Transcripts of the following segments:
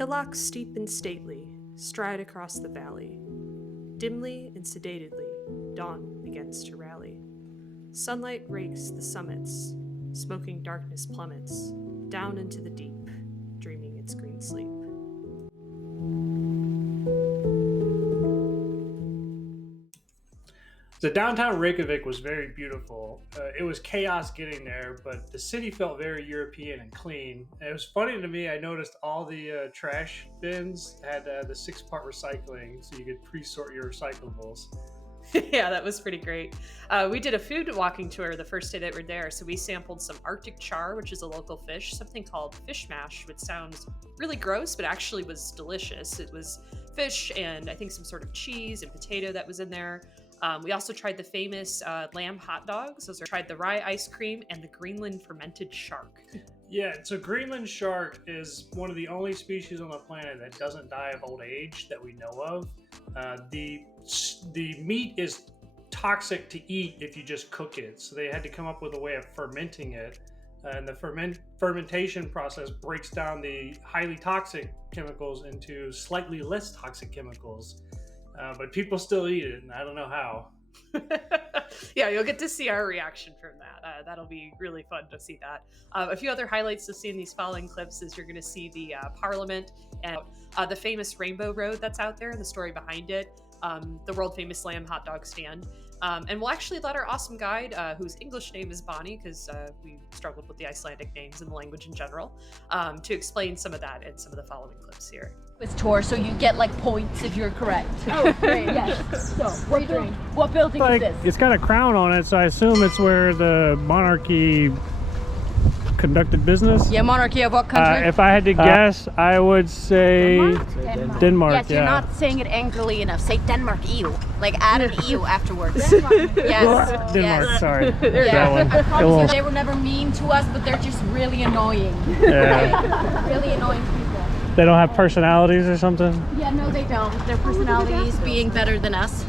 Hillocks steep and stately stride across the valley. Dimly and sedatedly, dawn begins to rally. Sunlight rakes the summits, smoking darkness plummets down into the deep, dreaming its green sleep. The downtown Reykjavik was very beautiful. It was chaos getting there, but the city felt very European and clean. And it was funny to me, I noticed all the trash bins had the 6-part recycling, so you could pre-sort your recyclables. Yeah, that was pretty great. We did a food walking tour the first day that we were there, so we sampled some Arctic char, which is a local fish, something called fish mash, which sounds really gross, but actually was delicious. It was fish and I think some sort of cheese and potato that was in there. We also tried the famous lamb hot dogs. Those are tried the rye ice cream and the Greenland fermented shark. Yeah, so Greenland shark is one of the only species on the planet that doesn't die of old age that we know of. The meat is toxic to eat if you just cook it, so they had to come up with a way of fermenting it. And the fermentation process breaks down the highly toxic chemicals into slightly less toxic chemicals. But people still eat it, and I don't know how. Yeah, you'll get to see our reaction from that. That'll be really fun to see that. A few other highlights to see in these following clips is you're going to see the Parliament and the famous Rainbow Road that's out there and the story behind it, the world famous lamb hot dog stand. And we'll actually let our awesome guide, whose English name is Bonnie, because we struggled with the Icelandic names and the language in general, to explain some of that in some of the following clips here. This tour, so you get like points if you're correct. Oh, great. Yes. So, what building is this? It's got a crown on it, so I assume it's where the monarchy conducted business. Yeah, monarchy of what country? If I had to guess, I would say Denmark. Yes, you're yeah. not saying it angrily enough. Say Denmark EU. Like add an EU afterwards. Yes. Denmark, Yes. sorry. Yeah. That I promise one. you, they were never mean to us, but they're just really annoying. Yeah. Really annoying people. They don't have personalities or something? Yeah, no, they don't. Their personalities being better than us.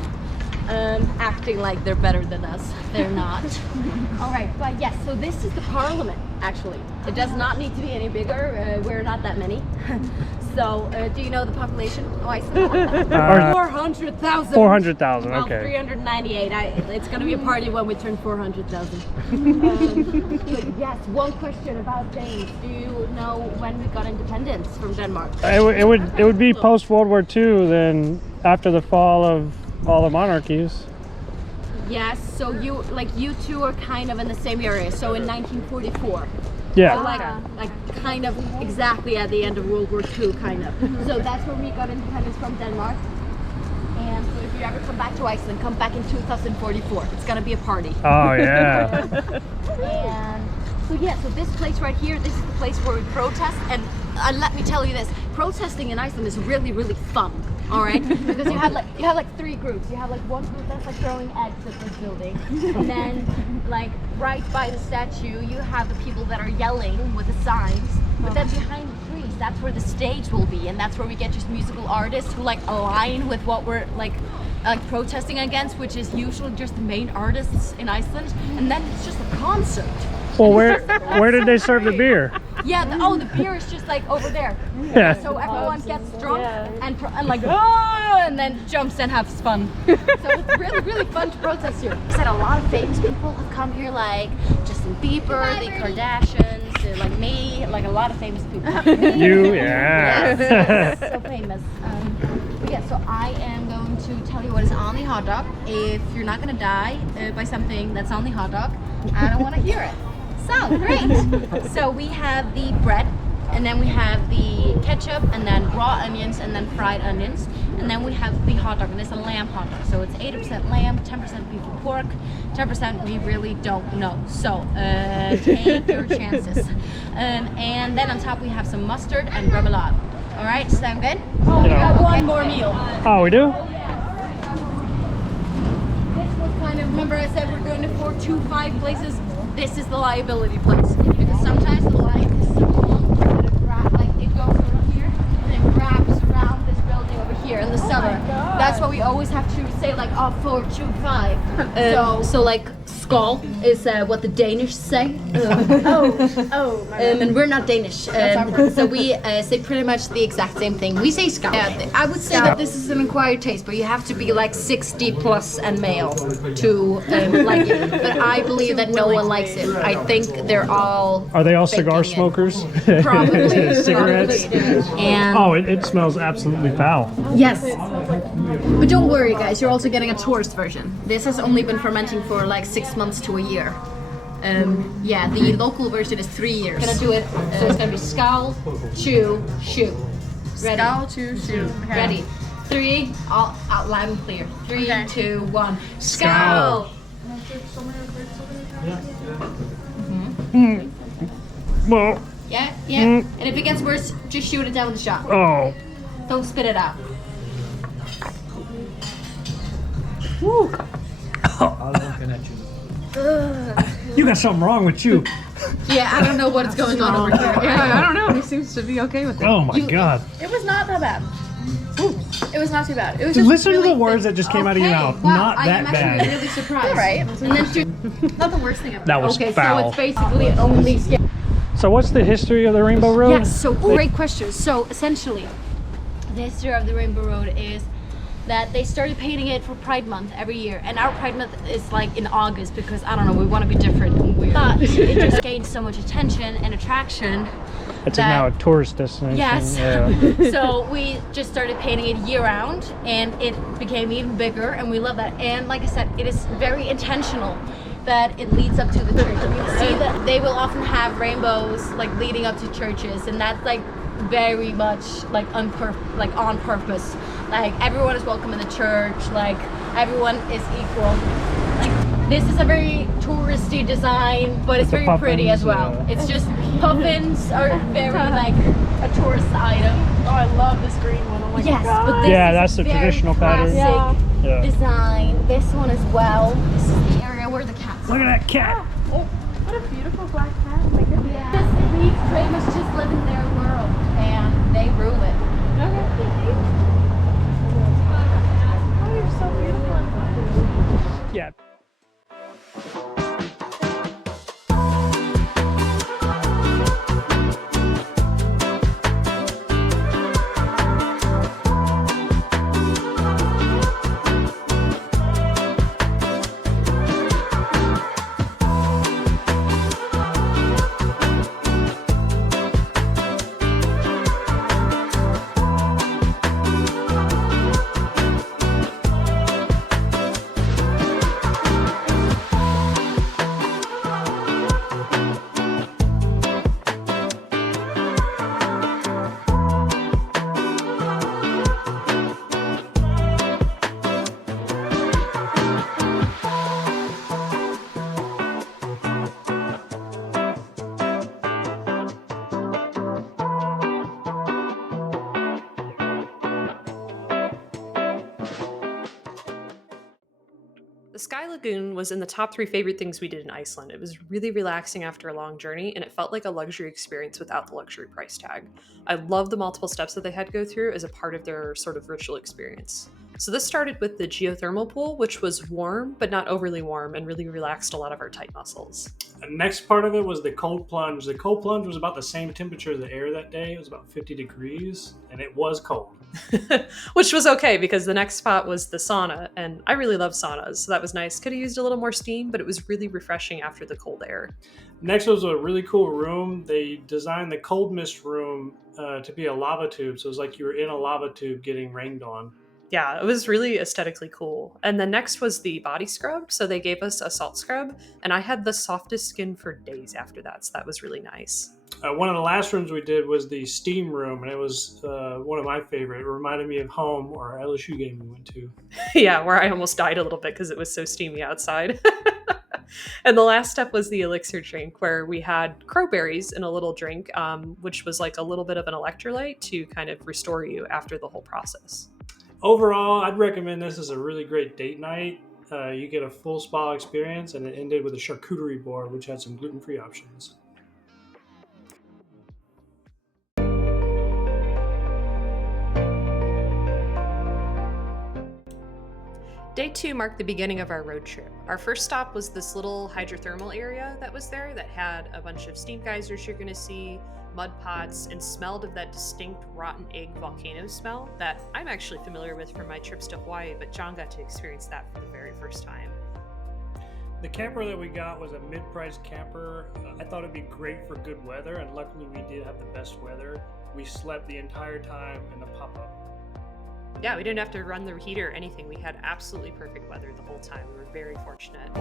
Acting like they're better than us. They're not. All right, but yes, so this is the Parliament, actually. It does not need to be any bigger. We're not that many. So, do you know the population of Iceland? 400,000. 400,000, Well, okay. 398. It's going to be a party when we turn 400,000. But yes, one question about Danes. Do you know when we got independence from Denmark? It would be post World War II, then after the fall of all the monarchies. Yes, so you two are kind of in the same area. So in 1944. Yeah. So like kind of exactly at the end of World War II, kind of. So that's where we got independence from Denmark. And so if you ever come back to Iceland, come back in 2044. It's gonna be a party. Oh yeah. And so yeah, so this place right here, this is the place where we protest. And let me tell you this, protesting in Iceland is really, really fun. All right, because you have like 3 groups. You have like one group that's like throwing eggs at this building, and then like right by the statue, you have the people that are yelling with the signs. But then behind the trees, that's where the stage will be, and that's where we get just musical artists who like align with what we're like protesting against, which is usually just the main artists in Iceland, and then it's just a concert. Well, where did they serve the beer? Yeah, the beer is just like over there. Yeah. So everyone gets drunk and like, oh, and then jumps and has fun. So it's really, really fun to protest here. I said a lot of famous people have come here, like Justin Bieber, the Kardashians, like me, like a lot of famous people. You, yeah. Yes, so famous. Yeah, so I am going to tell you what is on the hot dog. If you're not gonna die by something that's on the hot dog, I don't want to hear it. So great. So we have the bread, and then we have the ketchup, and then raw onions, and then fried onions, and then we have the hot dog, and it's a lamb hot dog. So it's 80% lamb, 10% beef and pork, 10% we really don't know. So take your chances. And then on top we have some mustard and remoulade. All right, sound good? Oh, we got one more meal. Oh, we do? This was kind of, remember I said we're going to 425 places? This is the liability place. Because sometimes the line is so long that it goes over here and it wraps around this building over here in the summer. That's why we always have to say like, oh, 425. So like skull is what the Danish say. And we're not Danish. So we say pretty much the exact same thing. We say skull. Yeah, I would say that this is an acquired taste, but you have to be like 60 plus and male to like it. But I believe that no one likes it. I think they're all. Are they all cigar smokers? Probably. Cigarettes? Probably. And Oh, it smells absolutely foul. yes. But don't worry, guys. You're also getting a tourist version. This has only been fermenting for like 6 months to a year. Yeah, the local version is 3 years. Gonna do it. So it's gonna be skull, chew, shoot. Ready? Skull, chew, shoot. Okay. Ready? 3, all out loud and clear. 3, Okay. 2, 1. Skull. Skull. Well, Yeah, yeah. And if it gets worse, just shoot it down with the shot. oh. Don't spit it out. You got something wrong with you. Yeah, I don't know what's going on over here. Yeah, I don't know. He seems to be okay with it. Oh my god. It was not that bad. It was not too bad. It was just Listen really to the words that just came out of your Okay, mouth. wow, Not I that am actually bad. really surprised. Right. And then not the worst thing ever. That was okay, foul. so it's basically only skin. So what's the history of the Rainbow Road? Yes, so great question. So essentially, the history of the Rainbow Road is that they started painting it for Pride Month every year. And our Pride Month is like in August because, I don't know, we want to be different and weird. But it just gained so much attention and attraction. It's that- now a tourist destination. Yes. Yeah. So we just started painting it year round and it became even bigger and we love that. And like I said, it is very intentional that it leads up to the church. And you see that they will often have rainbows like leading up to churches and that's like very much like on purpose. Like everyone is welcome in the church, like everyone is equal. Like this is a very touristy design, but it's the very pretty puffins, as well. yeah. It's just puffins are very like a tourist item. Oh, I love this green one. Oh my Yes, god. but this Yeah, is that's the very traditional pattern. classic Yeah. design. This one as well. This is the area where the cats Look are. at that cat. Oh, what a beautiful black cat. Oh my goodness. Yeah. We pretty much just live in their world and they rule it. Oh, you're so beautiful. Yeah. The Sky Lagoon was in the top 3 favorite things we did in Iceland. It was really relaxing after a long journey, and it felt like a luxury experience without the luxury price tag. I love the multiple steps that they had to go through as a part of their sort of ritual experience. So this started with the geothermal pool, which was warm, but not overly warm, and really relaxed a lot of our tight muscles. The next part of it was the cold plunge. The cold plunge was about the same temperature as the air that day. It was about 50 degrees, and it was cold. Which was okay because the next spot was the sauna, and I really love saunas, so that was nice. Could have used a little more steam, but it was really refreshing after the cold air. Next was a really cool room. They designed the cold mist room to be a lava tube, so it was like you were in a lava tube getting rained on. Yeah, it was really aesthetically cool. And then next was the body scrub. So they gave us a salt scrub, and I had the softest skin for days after that. So that was really nice. One of the last rooms we did was the steam room, and it was one of my favorite. It reminded me of home or LSU game we went to. Yeah, where I almost died a little bit because it was so steamy outside. And the last step was the elixir drink, where we had crowberries in a little drink, which was like a little bit of an electrolyte to kind of restore you after the whole process. Overall, I'd recommend this as a really great date night. You get a full spa experience, and it ended with a charcuterie board, which had some gluten-free options. Day 2 marked the beginning of our road trip. Our first stop was this little hydrothermal area that was there that had a bunch of steam geysers you're going to see, mud pots, and smelled of that distinct rotten egg volcano smell that I'm actually familiar with from my trips to Hawaii, but John got to experience that for the very first time. The camper that we got was a mid-priced camper. I thought it'd be great for good weather, and luckily we did have the best weather. We slept the entire time in the pop-up. Yeah, we didn't have to run the heater or anything. We had absolutely perfect weather the whole time. We were very fortunate.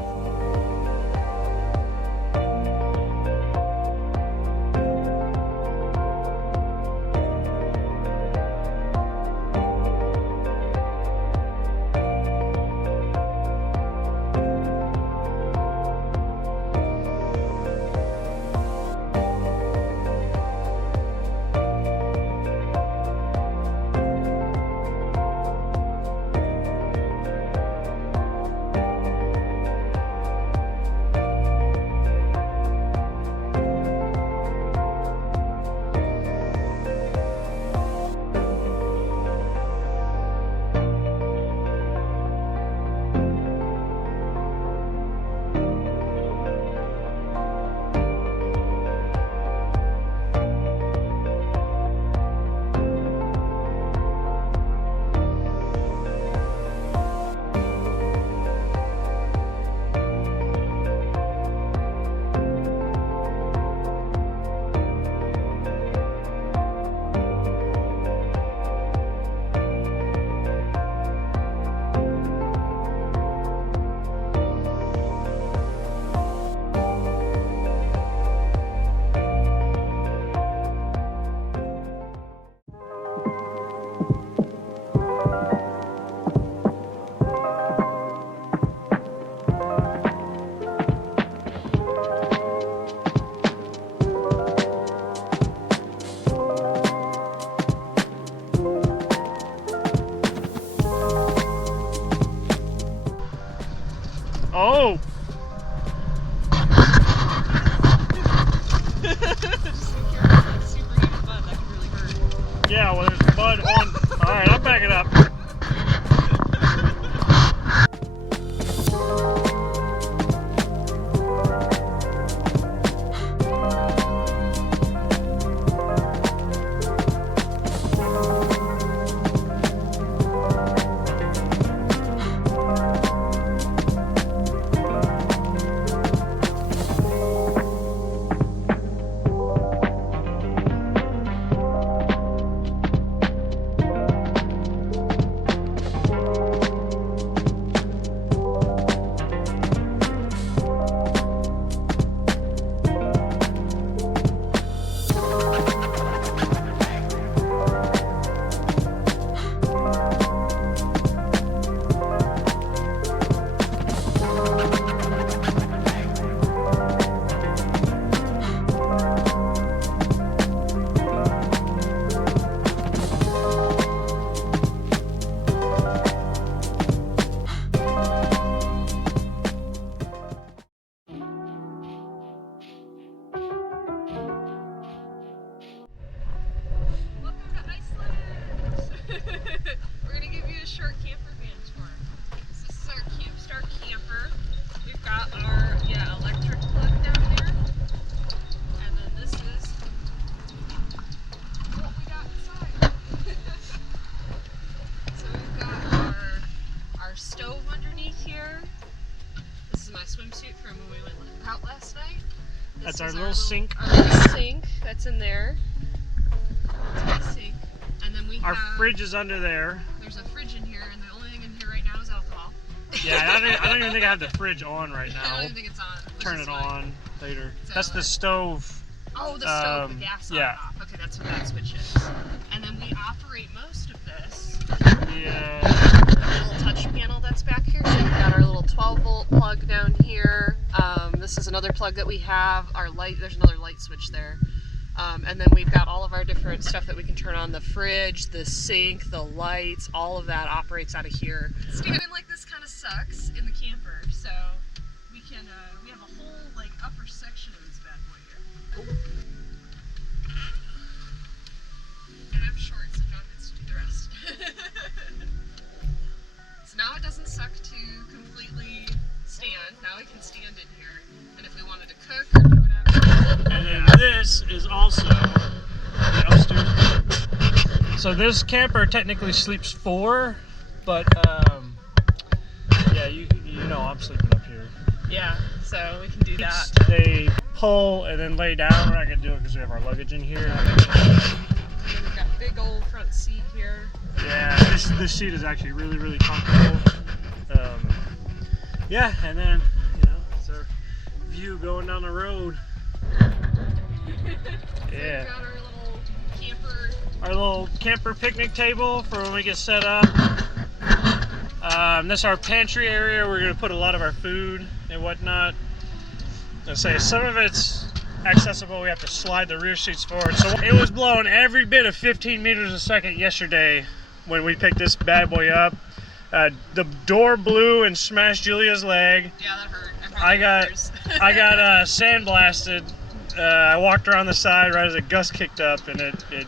Oh! Yeah, well, there's mud on. Alright, I'm backing up. Welcome to Iceland! We're going to give you a short camper van tour. So this is our Campstar camper. We've got our electric plug down there. And then this is what we got inside. So we've got our stove underneath here. This is my swimsuit from when we went out last night. This That's our is little sink. Our little sink that's in there. That's my sink. And then we Our have, fridge is under there. there's a fridge in here, and the only thing in here right now is alcohol. Yeah, I don't even think I have the fridge on right I don't now. even think it's on. which Turn is it fine. on later. So, That's the stove. Oh, the stove, the um, gas on yeah. off. Okay, that's what that switch is. And then we operate most of this. Yeah. The little touch panel that's back here. So we've got our little 12-volt plug down here. This is another plug that we have. Our light, there's another light switch there. And then we've got all of our different stuff that we can turn on: the fridge, the sink, the lights, all of that operates out of here. Standing like this kind of sucks in the camper, so we can, we have a whole like upper section of this bad boy here. And I'm short, so John gets to do the rest. So now it doesn't suck the upstairs. So this camper technically sleeps 4, but yeah, you know I'm sleeping up here. Yeah, so we can do that. They pull and then lay down. We're not gonna do it because we have our luggage in here. We've got big old front seat here. Yeah, this seat is actually really comfortable. Yeah, and then it's our view going down the road. Yeah. We've got Our little camper picnic table for when we get set up. This is our pantry area. We're gonna put a lot of our food and whatnot. I say some of it's accessible. We have to slide the rear seats forward. So it was blowing every bit of 15 meters a second yesterday when we picked this bad boy up. The door blew and smashed Julia's leg. Yeah, that hurt. I got sandblasted. I walked around the side right as a gust kicked up, and it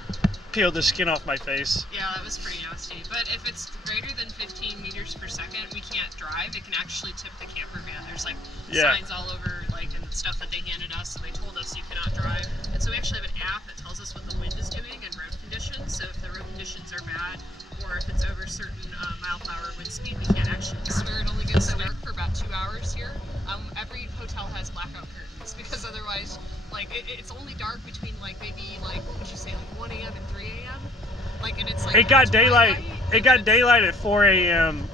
peeled the skin off my face. Yeah, that was pretty nasty. But if it's greater than 15 meters per second, we can't drive. It can actually tip the camper van. There's like signs all over, like, and stuff that they handed us, and they told us you cannot drive. And so we actually have an app that tells us what the wind is doing and road conditions. So if the road conditions are bad, or if it's over a certain mile per hour wind speed, we can't actually swear it only goes to work for about 2 hours here. Every hotel has blackout curtains because otherwise, like, it's only dark between like maybe like, what would you say, like 1 a.m. and 3 a.m. Like, and it's like It got daylight. It got daylight at 4 a.m.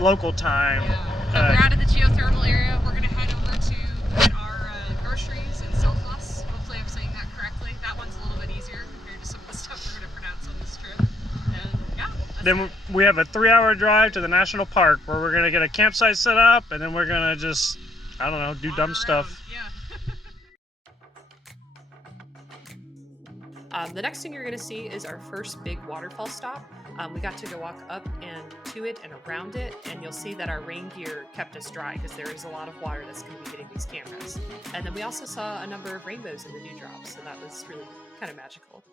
Local time. Yeah. So we're out of the geothermal area. We're gonna head over to get our groceries in Selfless. Hopefully, I'm saying that correctly. That one's a little bit easier compared to some of the stuff we're gonna pronounce on this trip. And yeah. Then we have a 3-hour drive to the national park where we're gonna get a campsite set up, and then we're gonna just, I don't know, do dumb stuff. Yeah. The next thing you're going to see is our first big waterfall stop. We got to go walk up and to it and around it, and you'll see that our rain gear kept us dry because there is a lot of water that's going to be hitting these cameras. And then we also saw a number of rainbows in the dewdrops, so that was really kind of magical.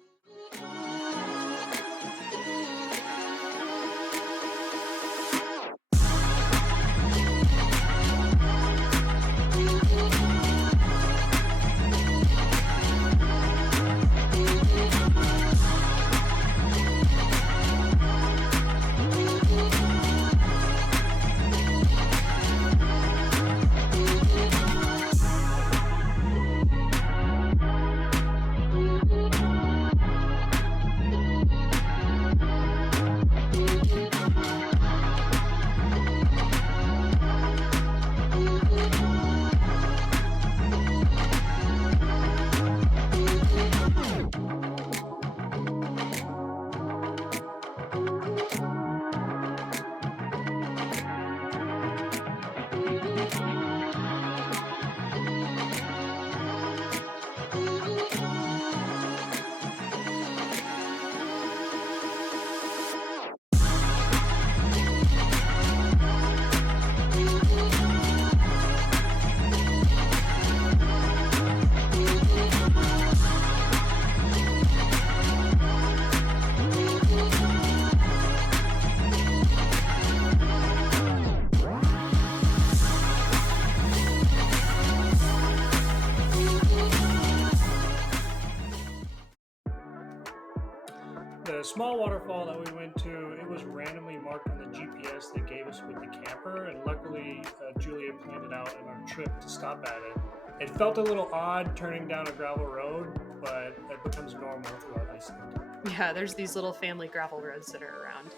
The small waterfall that we went to, it was randomly marked on the GPS they gave us with the camper, and luckily Julia planned it out in our trip to stop at it. It felt a little odd turning down a gravel road, but it becomes normal throughout Iceland. Yeah, there's these little family gravel roads that are around.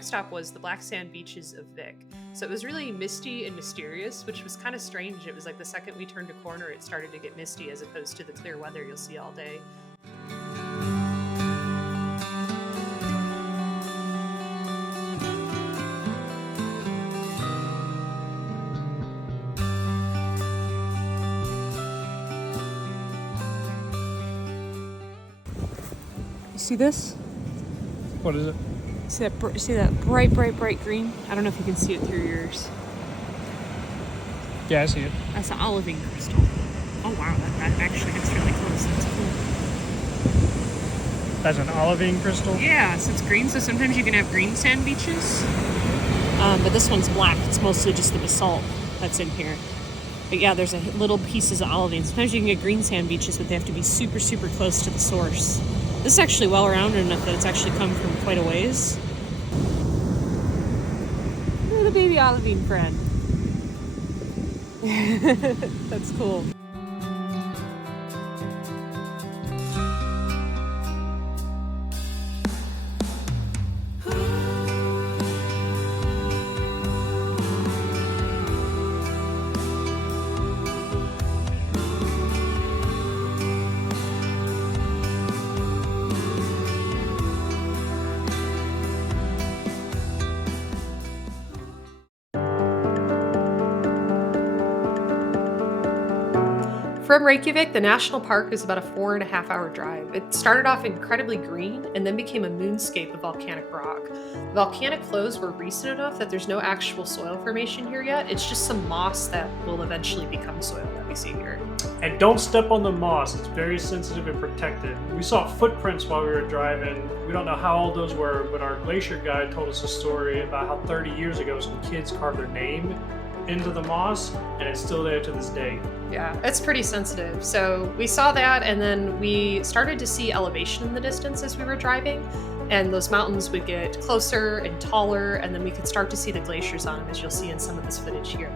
next stop was the black sand beaches of Vik. So it was really misty and mysterious, which was kind of strange. It was like the second we turned a corner, it started to get misty as opposed to the clear weather you'll see all day. You see this? What is it? See that bright green? I don't know if you can see it through yours. Yeah, I see it. That's an olivine crystal. Oh wow, that actually gets really close. That's cool. That's an olivine crystal? Yeah, so it's green. So sometimes you can have green sand beaches. But this one's black. It's mostly just the basalt that's in here. But yeah, there's little pieces of olivine. Sometimes you can get green sand beaches, but they have to be super close to the source. This is actually well-rounded enough that it's actually come from quite a ways. Look at the baby olivine friend. That's cool. From Reykjavik, the national park is about a 4.5-hour drive. It started off incredibly green and then became a moonscape of volcanic rock. The volcanic flows were recent enough that there's no actual soil formation here yet. It's just some moss that will eventually become soil that we see here. And don't step on the moss. It's very sensitive and protected. We saw footprints while we were driving. We don't know how old those were, but our glacier guide told us a story about how 30 years ago some kids carved their name into the moss, and it's still there to this day. Yeah, it's pretty sensitive. So we saw that, and then we started to see elevation in the distance as we were driving, and those mountains would get closer and taller, and then we could start to see the glaciers on them, as you'll see in some of this footage here.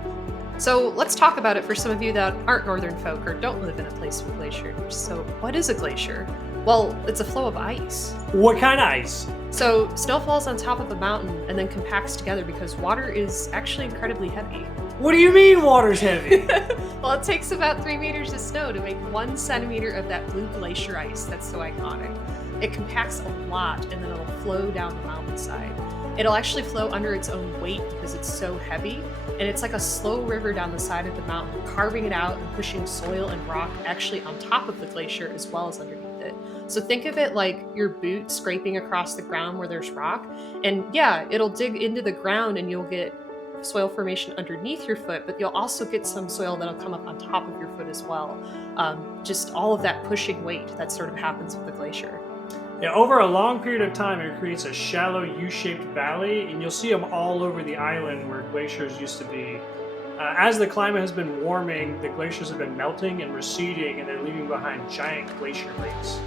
So let's talk about it for some of you that aren't northern folk or don't live in a place with glaciers. So what is a glacier? Well, it's a flow of ice. What kind of ice? So snow falls on top of a mountain and then compacts together because water is actually incredibly heavy. What do you mean water's heavy? Well, it takes about 3 meters of snow to make 1 centimeter of that blue glacier ice that's so iconic. It compacts a lot and then it'll flow down the mountainside. It'll actually flow under its own weight because it's so heavy, and it's like a slow river down the side of the mountain, carving it out and pushing soil and rock actually on top of the glacier as well as underneath it. So think of it like your boot scraping across the ground where there's rock, and yeah, it'll dig into the ground and you'll get soil formation underneath your foot, but you'll also get some soil that'll come up on top of your foot as well. Just all of that pushing weight that sort of happens with the glacier. Yeah, over a long period of time, it creates a shallow U-shaped valley, and you'll see them all over the island where glaciers used to be. As the climate has been warming, the glaciers have been melting and receding, and they're leaving behind giant glacier lakes.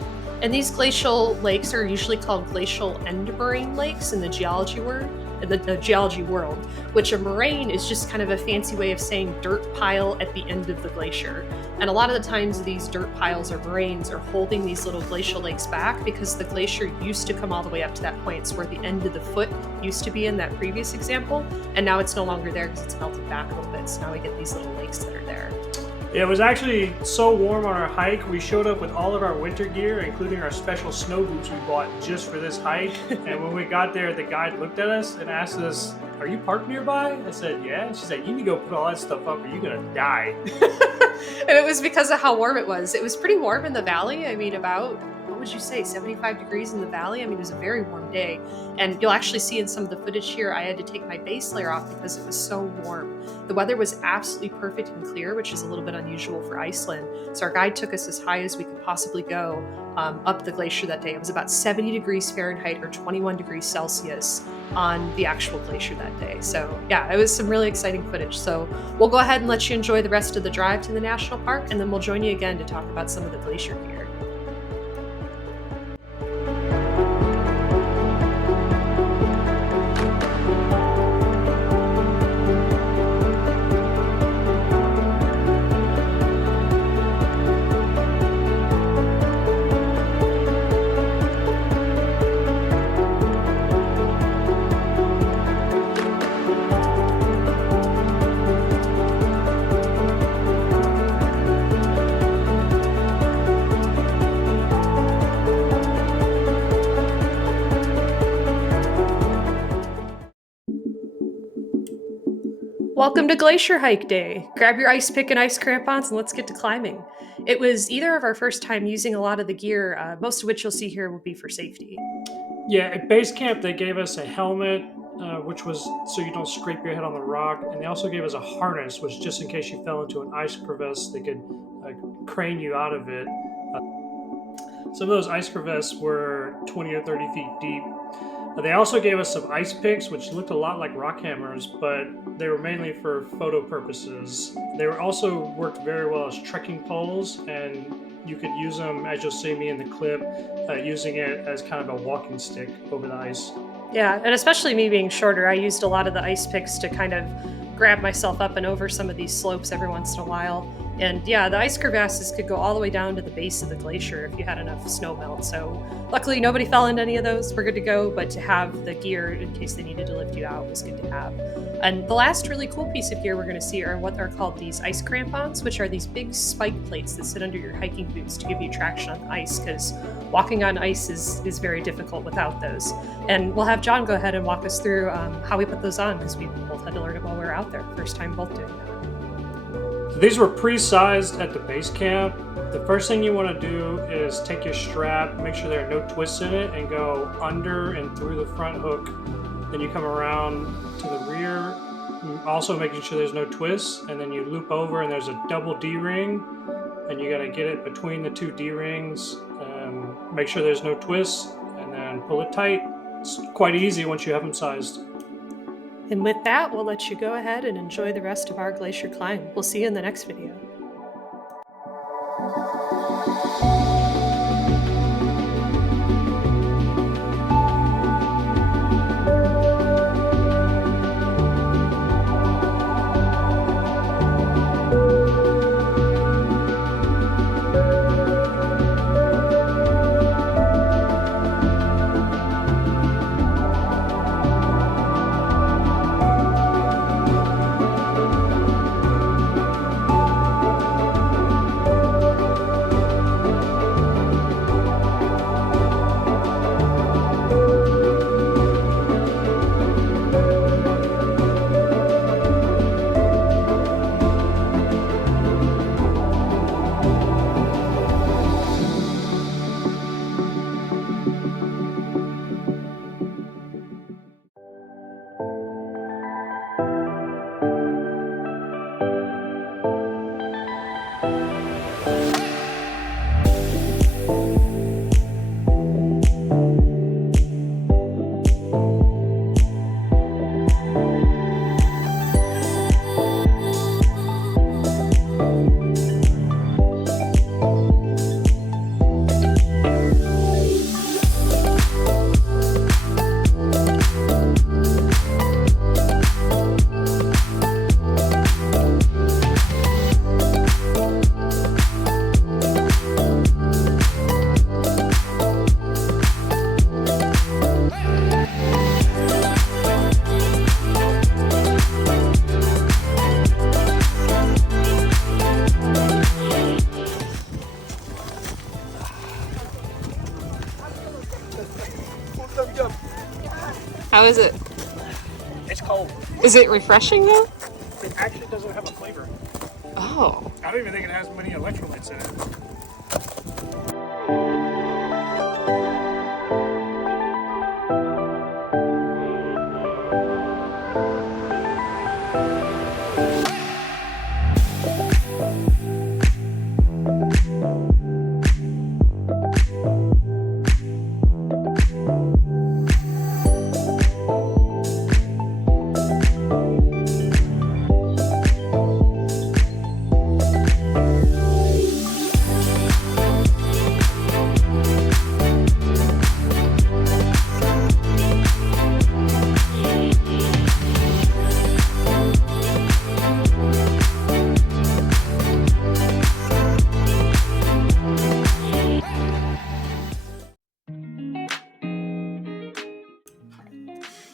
And these glacial lakes are usually called glacial end moraine lakes in the geology world, which a moraine is just kind of a fancy way of saying dirt pile at the end of the glacier. And a lot of the times these dirt piles or moraines are holding these little glacial lakes back because the glacier used to come all the way up to that point. It's where the end of the foot used to be in that previous example, and now it's no longer there because it's melted back a little bit. So now we get these little lakes that are there. It was actually so warm on our hike, we showed up with all of our winter gear, including our special snow boots we bought just for this hike. And when we got there, the guide looked at us and asked us, "Are you parked nearby?" I said, "Yeah." She said, "You need to go put all that stuff up or you're gonna die." And it was because of how warm it was. It was pretty warm in the valley. I mean, about, what would you say, 75 degrees in the valley? I mean, it was a very warm day. And you'll actually see in some of the footage here, I had to take my base layer off because it was so warm. The weather was absolutely perfect and clear, which is a little bit unusual for Iceland. So our guide took us as high as we could possibly go up the glacier that day. It was about 70 degrees Fahrenheit or 21 degrees Celsius on the actual glacier that day. So yeah, it was some really exciting footage. So we'll go ahead and let you enjoy the rest of the drive to the national park, and then we'll join you again to talk about some of the glacier gear. Welcome to Glacier Hike Day. Grab your ice pick and ice crampons and let's get to climbing. It was either of our first time using a lot of the gear, most of which you'll see here will be for safety. Yeah, at base camp they gave us a helmet, which was so you don't scrape your head on the rock, and they also gave us a harness, which just in case you fell into an ice crevice, they could crane you out of it. Some of those ice crevices were 20 or 30 feet deep. They also gave us some ice picks, which looked a lot like rock hammers, but they were mainly for photo purposes. They were also worked very well as trekking poles, and you could use them, as you'll see me in the clip, using it as kind of a walking stick over the ice. Yeah, and especially me being shorter, I used a lot of the ice picks to kind of grab myself up and over some of these slopes every once in a while. And yeah, the ice crevasses could go all the way down to the base of the glacier if you had enough snow melt. So luckily nobody fell into any of those. We're good to go, but to have the gear in case they needed to lift you out was good to have. And the last really cool piece of gear we're going to see are what are called these ice crampons, which are these big spike plates that sit under your hiking boots to give you traction on the ice, because walking on ice is very difficult without those. And we'll have John go ahead and walk us through how we put those on, because we both had to learn it while we were out there. First time both doing that. So these were pre-sized at the base camp. The first thing you want to do is take your strap, make sure there are no twists in it, and go under and through the front hook. Then you come around to the rear, also making sure there's no twists, and then you loop over and there's a double D-ring, and you got to get it between the two D-rings, make sure there's no twists, and then pull it tight. It's quite easy once you have them sized. And with that, we'll let you go ahead and enjoy the rest of our glacier climb. We'll see you in the next video. How is it? It's cold. Is it refreshing though? It actually doesn't have a flavor. Oh. I don't even think it has many electrolytes in it.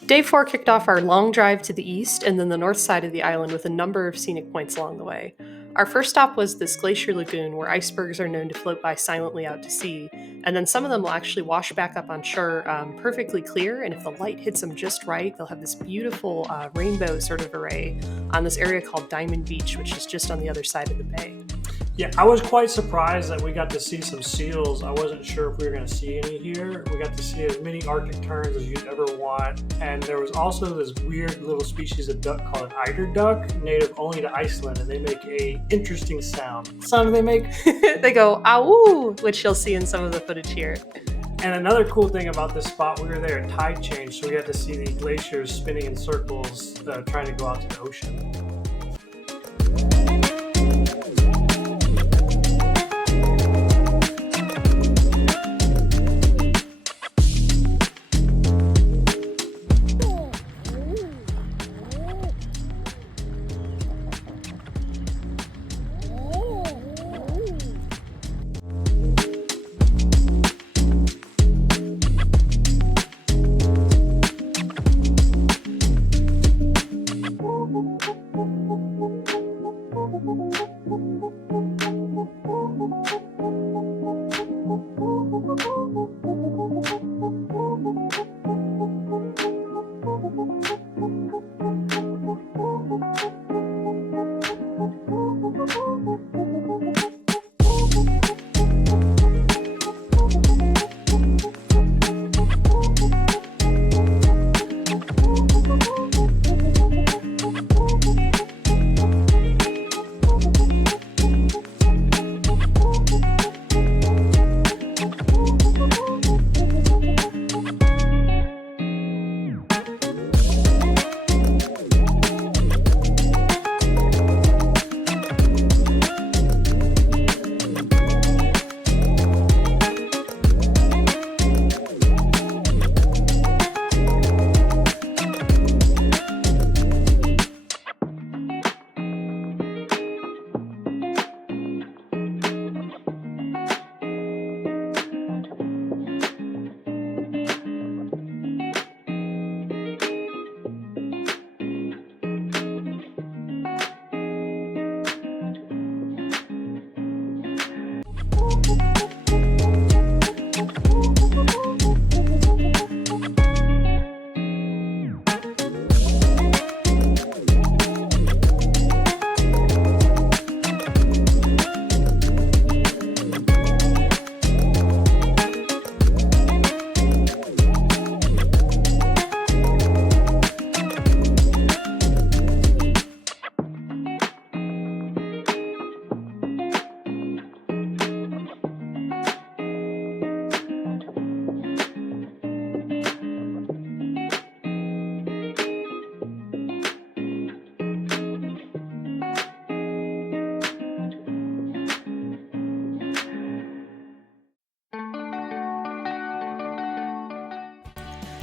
Day 4 kicked off our long drive to the east and then the north side of the island with a number of scenic points along the way. Our first stop was this glacier lagoon where icebergs are known to float by silently out to sea, and then some of them will actually wash back up on shore perfectly clear, and if the light hits them just right, they'll have this beautiful rainbow sort of array on this area called Diamond Beach, which is just on the other side of the bay. Yeah, I was quite surprised that we got to see some seals. I wasn't sure if we were going to see any here. We got to see as many Arctic terns as you'd ever want. And there was also this weird little species of duck called an eider duck, native only to Iceland, and they make a interesting sound. What sound do they make? They go, "Ow!" which you'll see in some of the footage here. And another cool thing about this spot, we were there at tide change, so we got to see the glaciers spinning in circles, trying to go out to the ocean.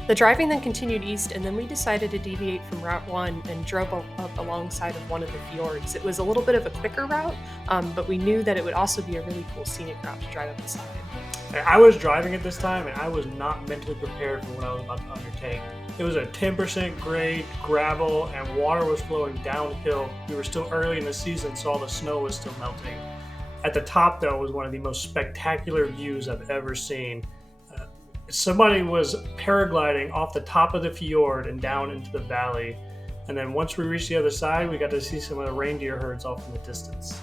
The driving then continued east, and then we decided to deviate from Route 1 and drove up alongside of one of the fjords. It was a little bit of a quicker route, but we knew that it would also be a really cool scenic route to drive up the side. I was driving at this time, and I was not mentally prepared for what I was about to undertake. It was a 10% grade, gravel, and water was flowing downhill. We were still early in the season, so all the snow was still melting. At the top, though, was one of the most spectacular views I've ever seen. Somebody was paragliding off the top of the fjord and down into the valley. And then once we reached the other side, we got to see some of the reindeer herds off in the distance.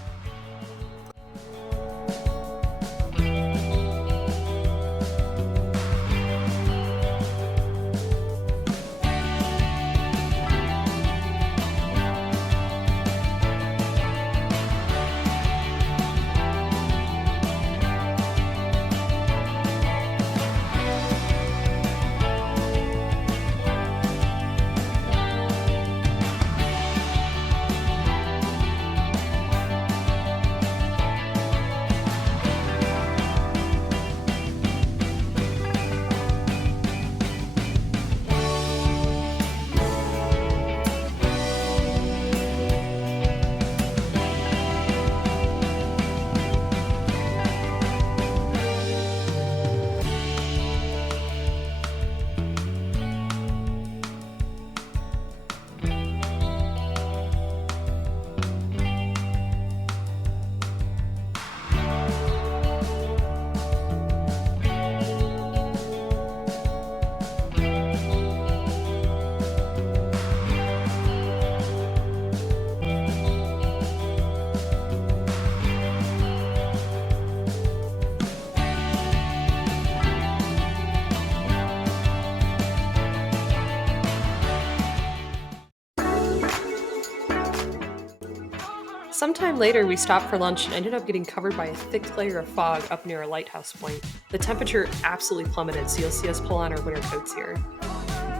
Sometime later, we stopped for lunch and ended up getting covered by a thick layer of fog up near a lighthouse point. The temperature absolutely plummeted, so you'll see us pull on our winter coats here.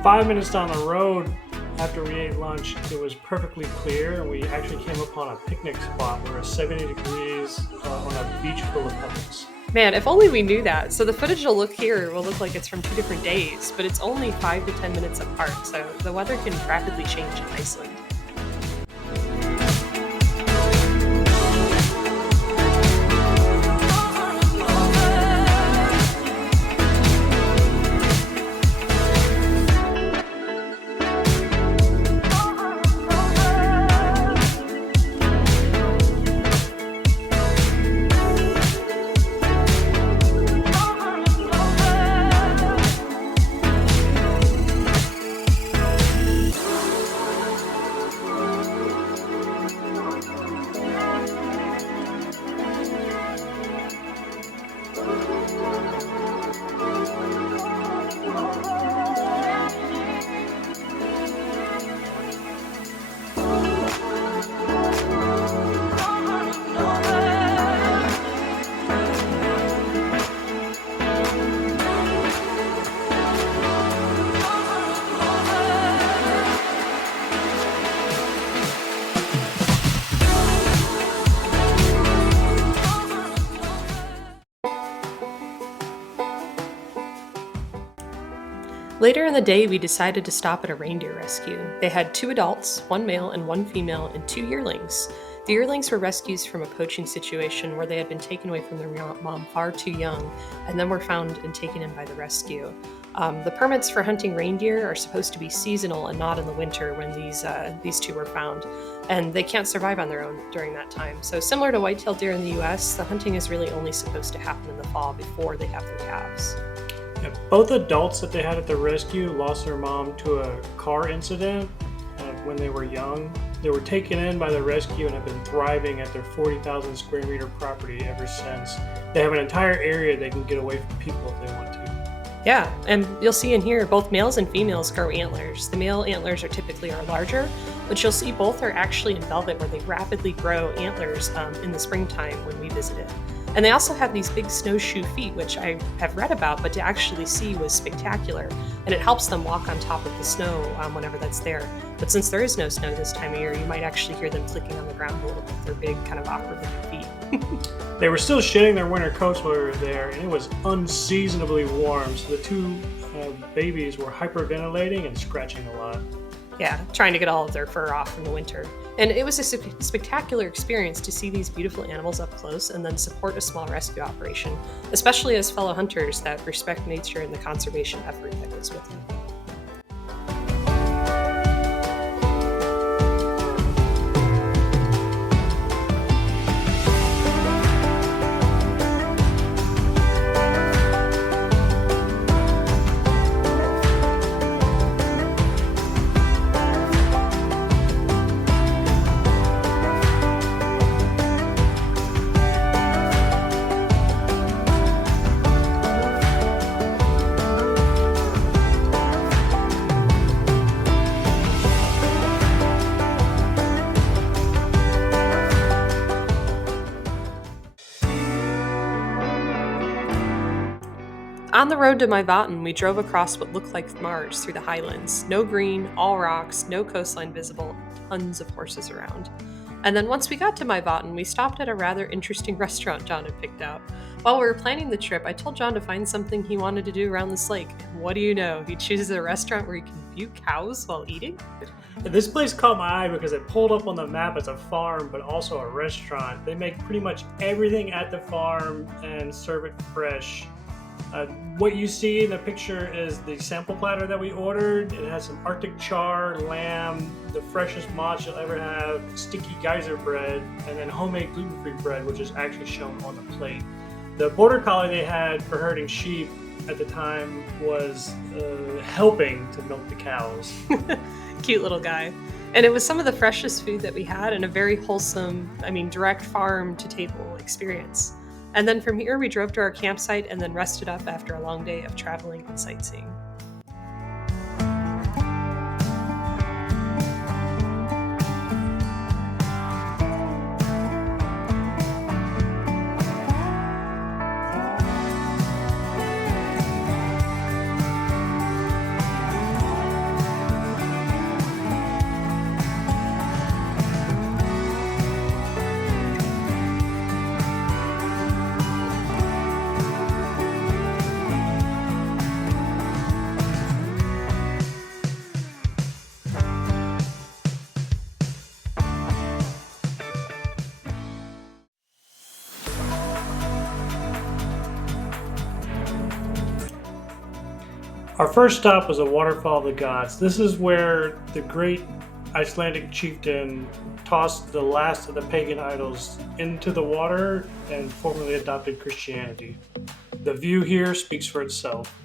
5 minutes down the road, after we ate lunch, it was perfectly clear, and we actually came upon a picnic spot where it's 70 degrees on a beach full of pebbles. Man, if only we knew that. So the footage you'll look here will look like it's from 2 different days, but it's only 5 to 10 minutes apart, so the weather can rapidly change in Iceland. Later in the day, we decided to stop at a reindeer rescue. They had 2 adults, 1 male and 1 female, and 2 yearlings. The yearlings were rescues from a poaching situation where they had been taken away from their mom far too young, and then were found and taken in by the rescue. The permits for hunting reindeer are supposed to be seasonal and not in the winter when these 2 were found, and they can't survive on their own during that time. So similar to white-tailed deer in the US, the hunting is really only supposed to happen in the fall before they have their calves. Yeah, both adults that they had at the rescue lost their mom to a car incident when they were young. They were taken in by the rescue and have been thriving at their 40,000 square meter property ever since. They have an entire area they can get away from people if they want to. Yeah, and you'll see in here both males and females grow antlers. The male antlers are typically larger, but you'll see both are actually in velvet where they rapidly grow antlers in the springtime when we visited. And they also have these big snowshoe feet, which I have read about, but to actually see was spectacular. And it helps them walk on top of the snow whenever that's there. But since there is no snow this time of year, you might actually hear them clicking on the ground a little bit. They're big, kind of awkward looking feet. They were still shedding their winter coats while we were there, and it was unseasonably warm, so the 2 babies were hyperventilating and scratching a lot. Yeah, trying to get all of their fur off in the winter. And it was a spectacular experience to see these beautiful animals up close and then support a small rescue operation, especially as fellow hunters that respect nature and the conservation effort that goes with it. On the road to Maivatn, we drove across what looked like Mars through the highlands. No green, all rocks, no coastline visible, tons of horses around. And then once we got to Maivatn, we stopped at a rather interesting restaurant John had picked out. While we were planning the trip, I told John to find something he wanted to do around this lake. And what do you know? He chooses a restaurant where he can view cows while eating? This place caught my eye because it pulled up on the map as a farm, but also a restaurant. They make pretty much everything at the farm and serve it fresh. What you see in the picture is the sample platter that we ordered. It has some Arctic char, lamb, the freshest mozz you'll ever have, sticky geyser bread, and then homemade gluten-free bread, which is actually shown on the plate. The border collie they had for herding sheep at the time was helping to milk the cows. Cute little guy. And it was some of the freshest food that we had and a very wholesome, direct farm to table experience. And then from here, we drove to our campsite and then rested up after a long day of traveling and sightseeing. Our first stop was a waterfall of the gods. This is where the great Icelandic chieftain tossed the last of the pagan idols into the water and formally adopted Christianity. The view here speaks for itself.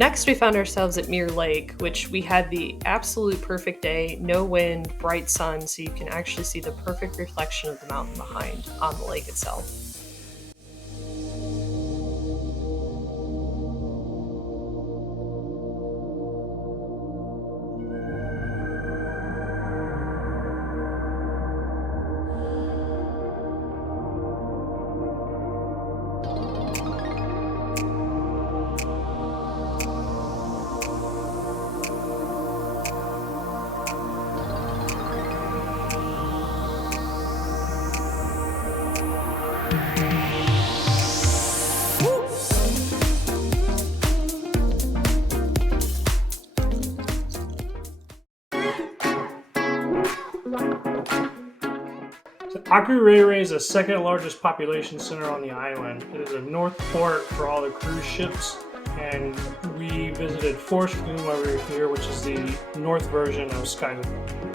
Next, we found ourselves at Mirror Lake, which we had the absolute perfect day, no wind, bright sun, so you can actually see the perfect reflection of the mountain behind on the lake itself. Akureyri is the second largest population center on the island. It is a north port for all the cruise ships, and we visited Forest Lagoon while we were here, which is the north version of Sky Lagoon.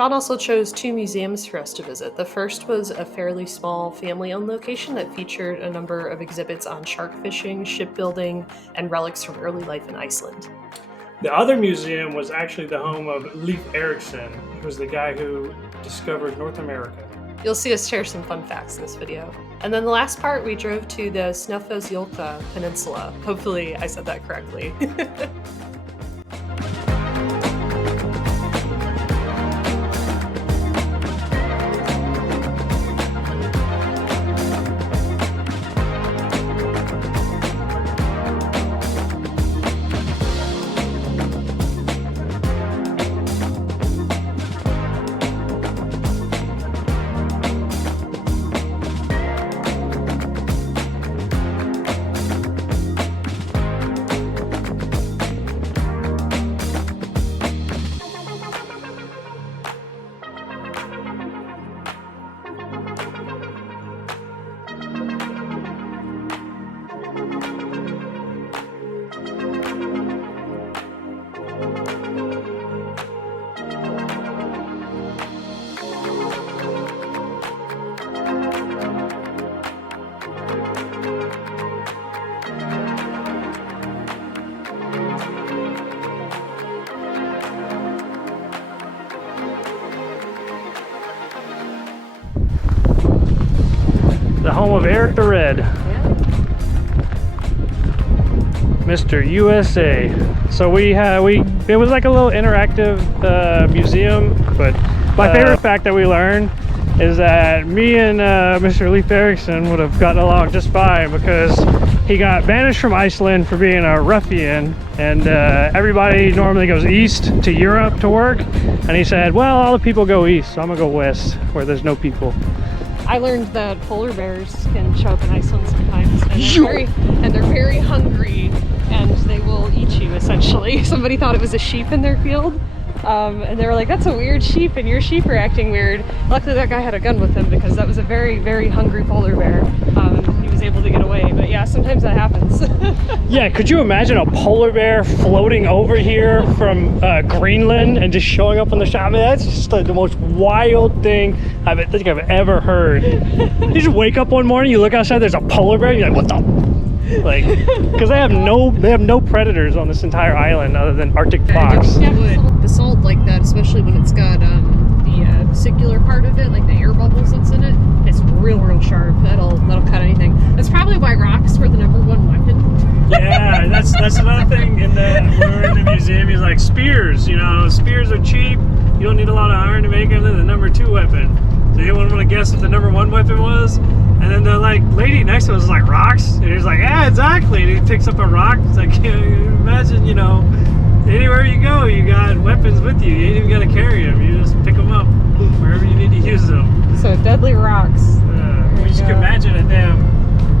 John also chose 2 museums for us to visit. The first was a fairly small family-owned location that featured a number of exhibits on shark fishing, shipbuilding, and relics from early life in Iceland. The other museum was actually the home of Leif Erikson, who was the guy who discovered North America. You'll see us share some fun facts in this video. And then the last part, we drove to the Snæfellsjökull Peninsula. Hopefully I said that correctly. The home of Eric the Red. Mr. USA. So it was like a little interactive museum, but my favorite fact that we learned is that me and Mr. Leif Erikson would have gotten along just fine because he got banished from Iceland for being a ruffian, and everybody normally goes east to Europe to work, and he said, well, all the people go east, so I'm gonna go west where there's no people. I learned that polar bears can show up in Iceland sometimes, and they're very hungry, and they will eat you, essentially. Somebody thought it was a sheep in their field, and they were like, that's a weird sheep, and your sheep are acting weird. Luckily that guy had a gun with him, because that was a very, very hungry polar bear. He was able to get away, but yeah, sometimes that happens. Yeah, could you imagine a polar bear floating over here from Greenland and just showing up on the shot? I mean, that's just like the most wild thing I think I've ever heard. You just wake up one morning, you look outside, there's a polar bear, you're like, what the? Like, because they have no predators on this entire island other than Arctic fox. Yeah, the salt like that, especially when it's got the vesicular part of it, like the air bubbles that's in it, it's real sharp. That'll cut anything. That's probably why rocks were the #1 weapon. Yeah, that's another thing. When we were in the museum, he's like, spears. You know, spears are cheap. You don't need a lot of iron to make them. They're the #2 weapon. So anyone want to guess what the #1 weapon was? And then the lady next to us was like, rocks. And he's like, yeah, exactly. And he picks up a rock. It's like, imagine, anywhere you go, you got weapons with you. You ain't even got to carry them. You just pick them up wherever you need to use them. So deadly rocks. You just can imagine a damn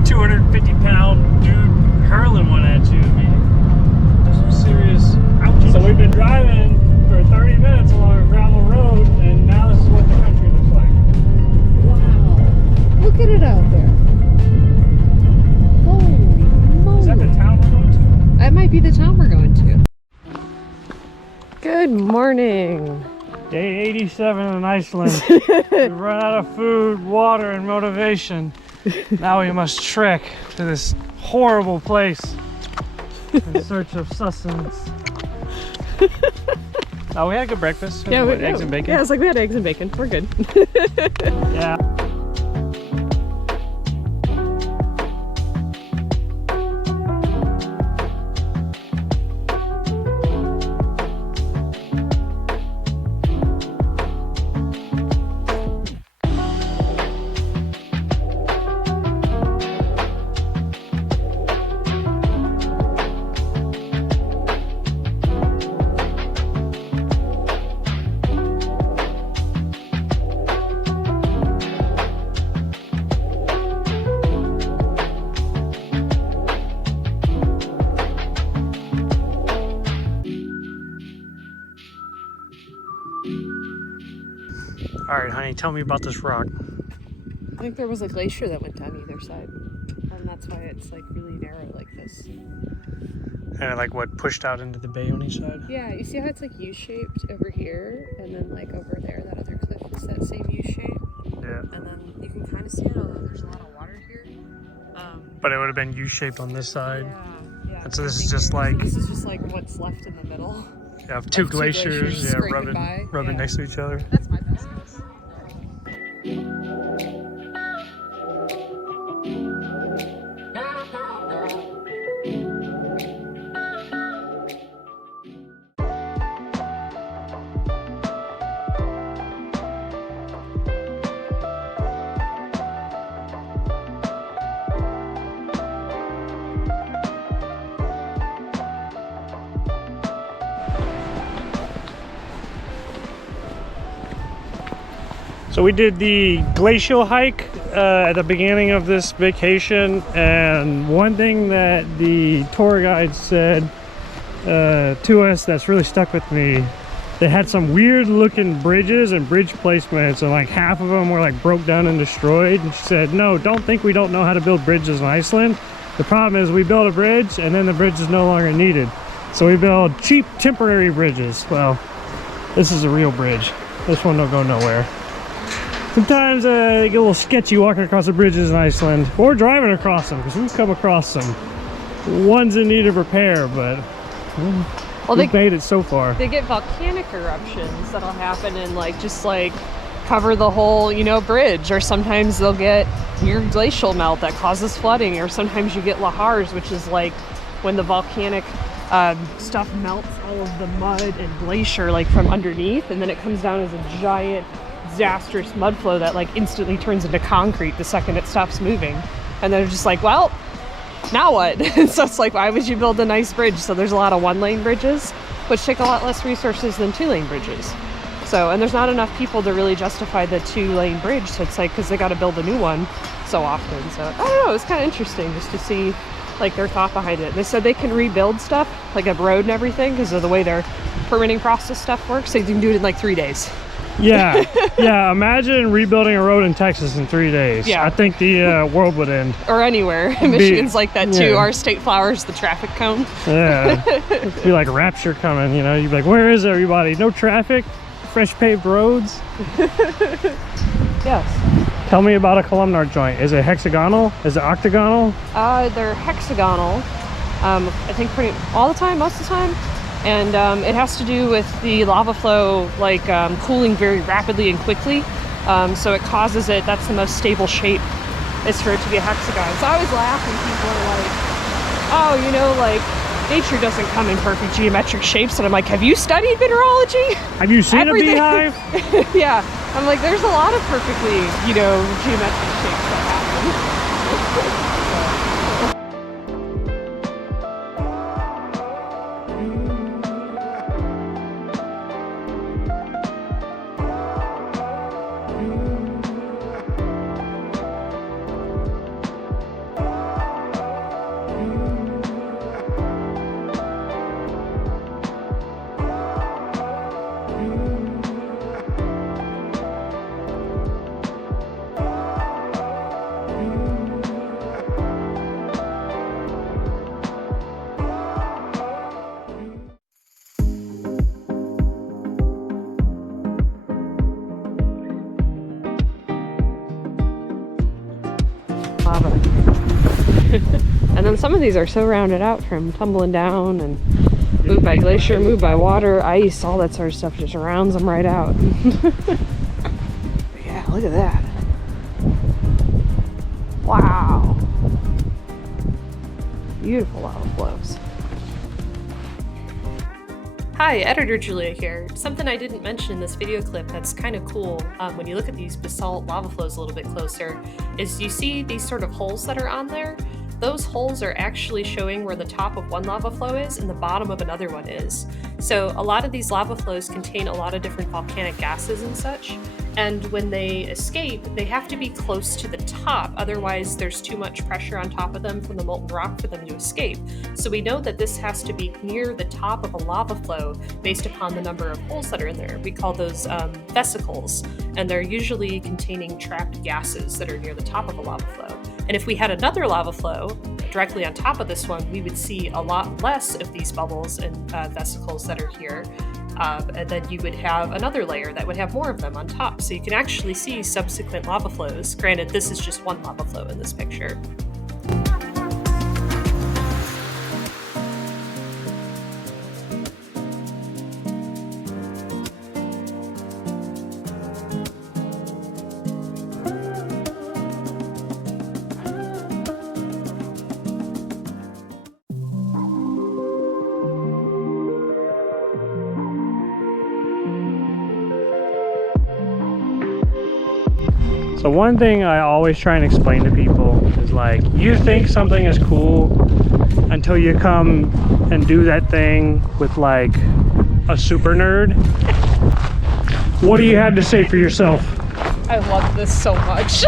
250-pound dude hurling one at you. I mean, there's some serious ouchies. So we've been driving for 30 minutes along a gravel road, and now this is what the country looks like. Wow. Look at it out there. Holy moly. Is that the town we're going to? That might be the town we're going to. Good morning. Day 87 in Iceland. We've run out of food, water, and motivation. Now we must trek to this horrible place in search of sustenance. Oh, we had a good breakfast. Yeah, eggs and bacon. Yeah, it's like we had eggs and bacon. We're good. Yeah. All right, honey, tell me about this rock. I think there was a glacier that went down either side, and that's why it's like really narrow like this. And like what pushed out into the bay on each side. Yeah, you see how it's like U-shaped over here, and then like over there, that other cliff is that same U-shape. Yeah. And then you can kind of see it, although there's a lot of water here. But it would have been U-shaped on this side. Yeah. And so this is just like this is just like what's left in the middle. yeah, two glaciers, yeah, scraping rubbing next to each other. That's my best guess. So we did the glacial hike at the beginning of this vacation, and one thing that the tour guide said to us that's really stuck with me, they had some weird looking bridges and bridge placements, and like half of them were like broke down and destroyed. And she said, no, don't think we don't know how to build bridges in Iceland. The problem is we build a bridge and then the bridge is no longer needed. So we build cheap temporary bridges. Well, this is a real bridge. This one don't go nowhere. Sometimes they get a little sketchy walking across the bridges in Iceland, or driving across them, because we've come across some ones in need of repair, but we've made it so far. They get volcanic eruptions that'll happen and like just like cover the whole, you know, bridge, or sometimes they'll get weird glacial melt that causes flooding, or sometimes you get lahars, which is like when the volcanic stuff melts all of the mud and glacier like from underneath, and then it comes down as a giant disastrous mud flow that like instantly turns into concrete the second it stops moving. And then it's just like, well, now what? So it's like, why would you build a nice bridge? So there's a lot of one-lane bridges, which take a lot less resources than two-lane bridges. So, and there's not enough people to really justify the two-lane bridge, so it's like, because they got to build a new one so often. So I don't know, it's kind of interesting just to see like their thought behind it. They said they can rebuild stuff like a road and everything because of the way their permitting process stuff works, so you can do it in like 3 days. Yeah, yeah. Imagine rebuilding a road in Texas in 3 days. Yeah. I think the world would end. Or anywhere. Michigan's like that too. Our state flower's the traffic cone. Yeah, it'd be like rapture coming. You know, you'd be like, "Where is everybody? No traffic, fresh paved roads." Yes. Tell me about a columnar joint. Is it hexagonal? Is it octagonal? They're hexagonal. I think pretty all the time, most of the time. And it has to do with the lava flow like cooling very rapidly and quickly, so it causes it, that's the most stable shape, is for it to be a hexagon. So I always laugh when people are like, oh, you know, like nature doesn't come in perfect geometric shapes, and I'm like, have you studied mineralogy? Have you seen Everything. a beehive? Yeah, I'm like, there's a lot of perfectly, you know, geometric shapes that happen. Lava. And then some of these are so rounded out from tumbling down and moved by glacier, moved by water, ice, all that sort of stuff just rounds them right out. Yeah, look at that. Wow. Beautiful lava flows. Hi, Editor Julia here. Something I didn't mention in this video clip that's kind of cool when you look at these basalt lava flows a little bit closer is you see these sort of holes that are on there. Those holes are actually showing where the top of one lava flow is and the bottom of another one is. So a lot of these lava flows contain a lot of different volcanic gases and such, and when they escape, they have to be close to the top, otherwise there's too much pressure on top of them from the molten rock for them to escape. So we know that this has to be near the top of a lava flow based upon the number of holes that are in there. We call those vesicles, and they're usually containing trapped gases that are near the top of a lava flow. And if we had another lava flow directly on top of this one, we would see a lot less of these bubbles and vesicles that are here. And then you would have another layer that would have more of them on top. So you can actually see subsequent lava flows. Granted, this is just one lava flow in this picture. So one thing I always try and explain to people is like, you think something is cool until you come and do that thing with like a super nerd. What do you have to say for yourself? I love this so much.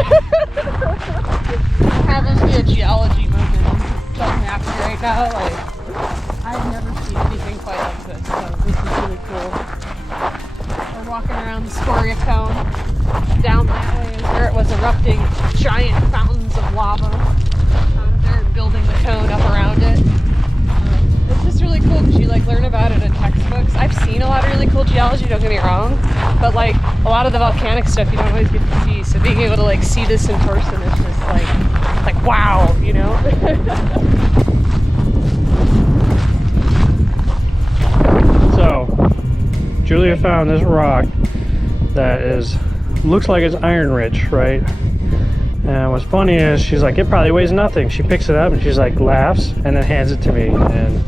Having me a geology moment, I'm so happy right now. Like, I've never seen anything quite like this, so this is really cool. We're walking around the Scoria Cone. Down that way is where it was erupting giant fountains of lava. They're building the cone up around it. It's just really cool because you like learn about it in textbooks. I've seen a lot of really cool geology, don't get me wrong, but like a lot of the volcanic stuff you don't always get to see. So being able to like see this in person is just like wow, you know? So, Julia found this rock that looks like it's iron rich, right? And what's funny is she's like, it probably weighs nothing. She picks it up and she's like, laughs and then hands it to me. And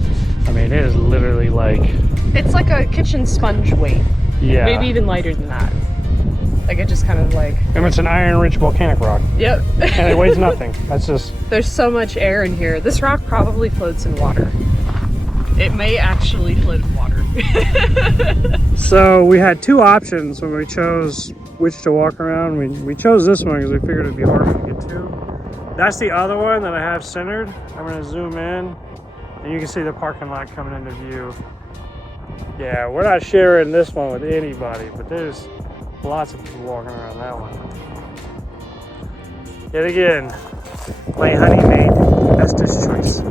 I mean, it is literally like, it's like a kitchen sponge weight. yeah, Maybe even lighter than that. Like it just kind of like, and it's an iron rich volcanic rock. yep. And it weighs nothing. That's just, There's so much air in here. This rock probably floats in water. It may actually float in water. so we had two options when we chose which to walk around. We chose this one because we figured it'd be harder to get to. That's the other one that I have centered. I'm gonna zoom in and you can see the parking lot coming into view. Yeah, we're not sharing this one with anybody, but there's lots of people walking around that one. Yet again, my honey made Estes choice.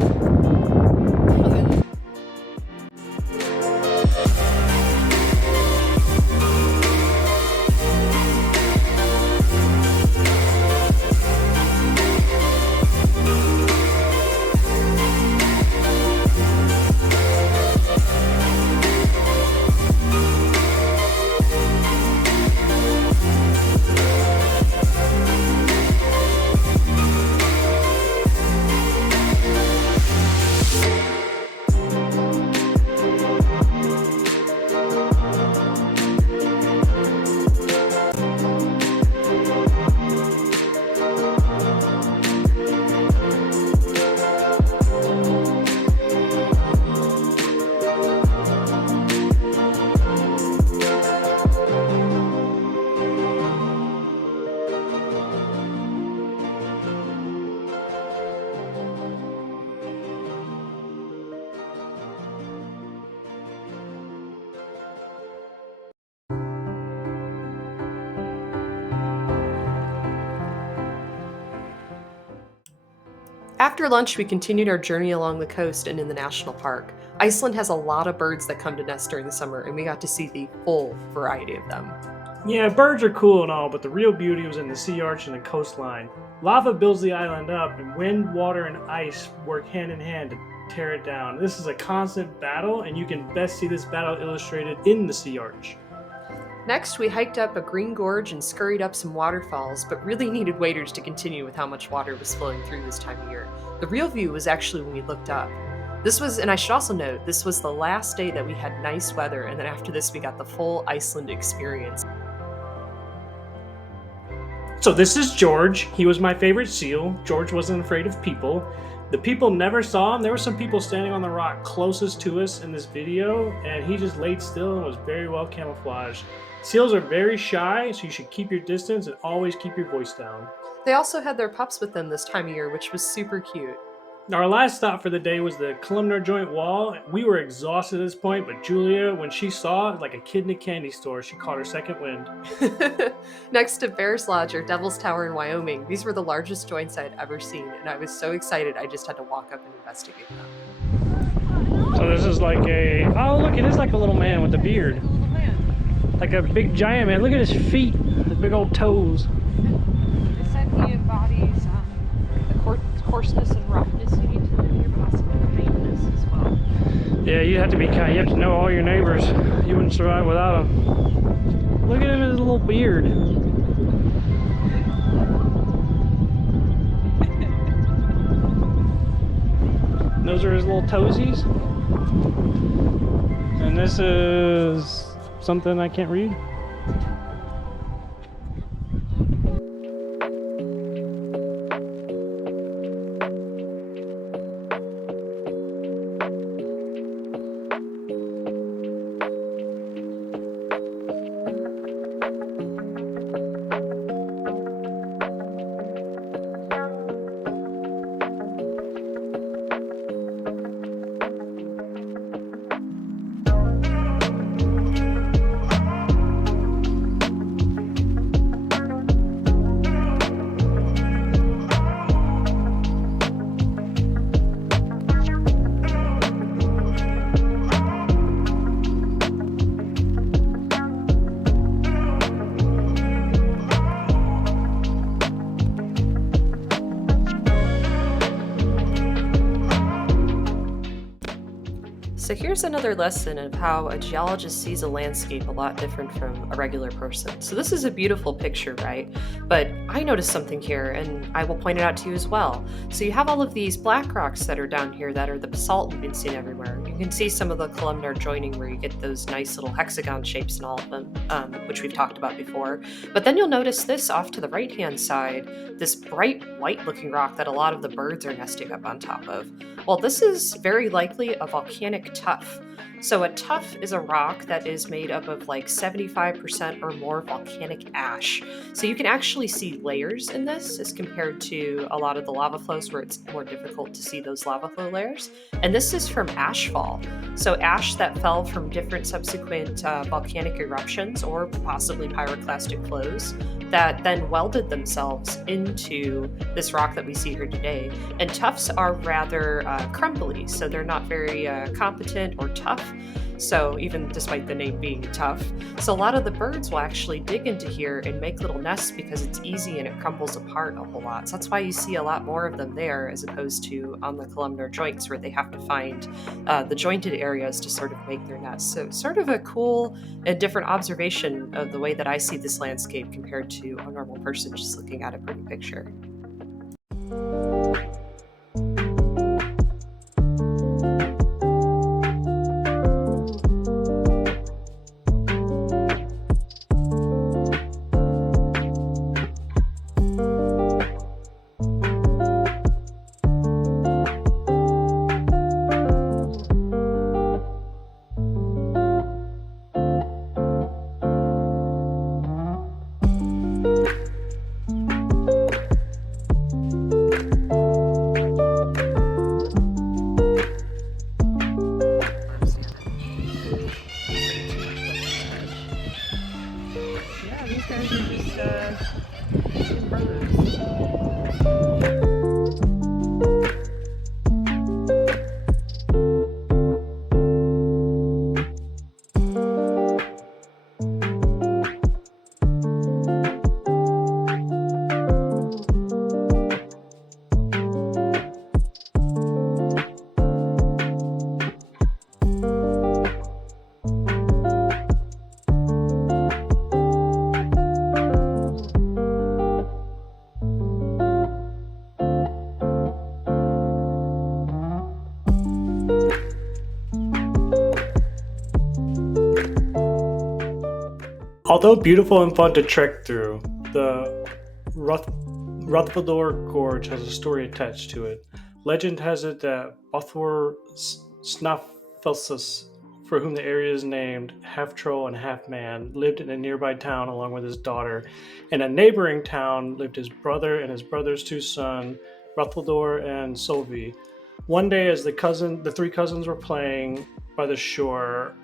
After lunch, we continued our journey along the coast and in the national park. Iceland has a lot of birds that come to nest during the summer, and we got to see the full variety of them. Yeah, birds are cool and all, but the real beauty was in the sea arch and the coastline. Lava builds the island up, and wind, water, and ice work hand in hand to tear it down. This is a constant battle, and you can best see this battle illustrated in the sea arch. Next, we hiked up a green gorge and scurried up some waterfalls, but really needed waders to continue with how much water was flowing through this time of year. The real view was actually when we looked up. This was, and I should also note, this was the last day that we had nice weather, and then after this we got the full Iceland experience. So this is George. He was my favorite seal. George wasn't afraid of people. The people never saw him. There were some people standing on the rock closest to us in this video, and he just laid still and was very well camouflaged. Seals are very shy, so you should keep your distance and always keep your voice down. They also had their pups with them this time of year, which was super cute. Our last stop for the day was the columnar joint wall. We were exhausted at this point, but Julia, when she saw it, like a kid in a candy store, she caught her second wind. Next to Bear's Lodge or Devil's Tower in Wyoming, these were the largest joints I'd ever seen, and I was so excited I just had to walk up and investigate them. So this is like a, oh look, it is like a little man with a beard. Like a big giant man. Look at his feet, the big old toes. They said he embodies the coarseness and roughness you need to live here, but also the kindness as well. Yeah, you have to be kind. You have to know all your neighbors. You wouldn't survive without them. Look at him with his little beard. Those are his little toesies. And this is something I can't read. So here's another lesson of how a geologist sees a landscape a lot different from a regular person. So this is a beautiful picture, right? But I noticed something here, and I will point it out to you as well. So you have all of these black rocks that are down here that are the basalt you've been seeing everywhere. You can see some of the columnar joining where you get those nice little hexagon shapes in all of them, which we've talked about before. But then you'll notice this off to the right-hand side, this bright white-looking rock that a lot of the birds are nesting up on top of. Well, this is very likely a volcanic tuff. So a tuff is a rock that is made up of like 75% or more volcanic ash. So you can actually see layers in this as compared to a lot of the lava flows where it's more difficult to see those lava flow layers. And this is from ashfall. So ash that fell from different subsequent volcanic eruptions or possibly pyroclastic flows that then welded themselves into this rock that we see here today. And tuffs are rather crumbly, so they're not very competent or tough. So even despite the name being tough, so a lot of the birds will actually dig into here and make little nests because it's easy and it crumbles apart a whole lot. So that's why you see a lot more of them there as opposed to on the columnar joints where they have to find the jointed areas to sort of make their nests. So it's sort of a cool and different observation of the way that I see this landscape compared to a normal person just looking at a pretty picture. Yeah, these guys are just eating birds. Although beautiful and fun to trek through, the Ruthdor Gorge has a story attached to it. Legend has it that Bothwor Snaffelsus, for whom the area is named, half troll and half man, lived in a nearby town along with his daughter. In a neighboring town lived his brother and his brother's two sons, Ruthdor and Solvi. One day, as the three cousins were playing by the shore,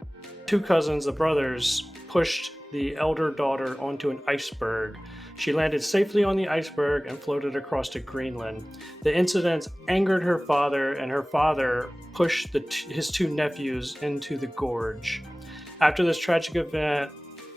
two cousins, the brothers, pushed the elder daughter onto an iceberg. She landed safely on the iceberg and floated across to Greenland. The incident angered her father, and her father pushed his two nephews into the gorge. After this tragic event,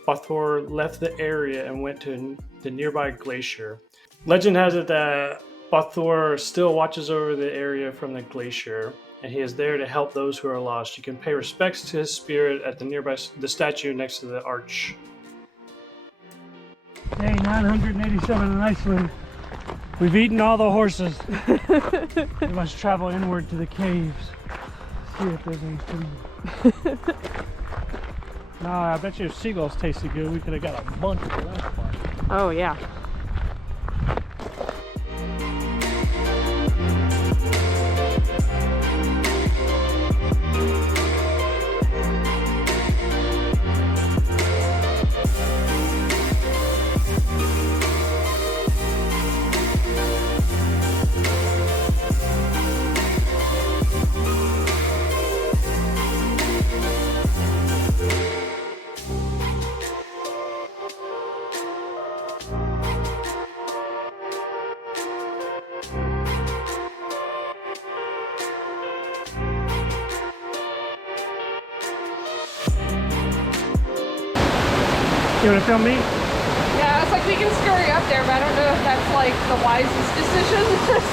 Bathor left the area and went to the nearby glacier. Legend has it that Bathor still watches over the area from the glacier, and he is there to help those who are lost. You can pay respects to his spirit at the statue next to the arch. Day 987 in Iceland. We've eaten all the horses. We must travel inward to the caves. See if there's any food. Nah, I bet you if seagulls tasted good, we could have got a bunch of the last part. Oh, yeah. You want to film me? Yeah, it's like we can scurry up there, but I don't know if that's like the wisest decision.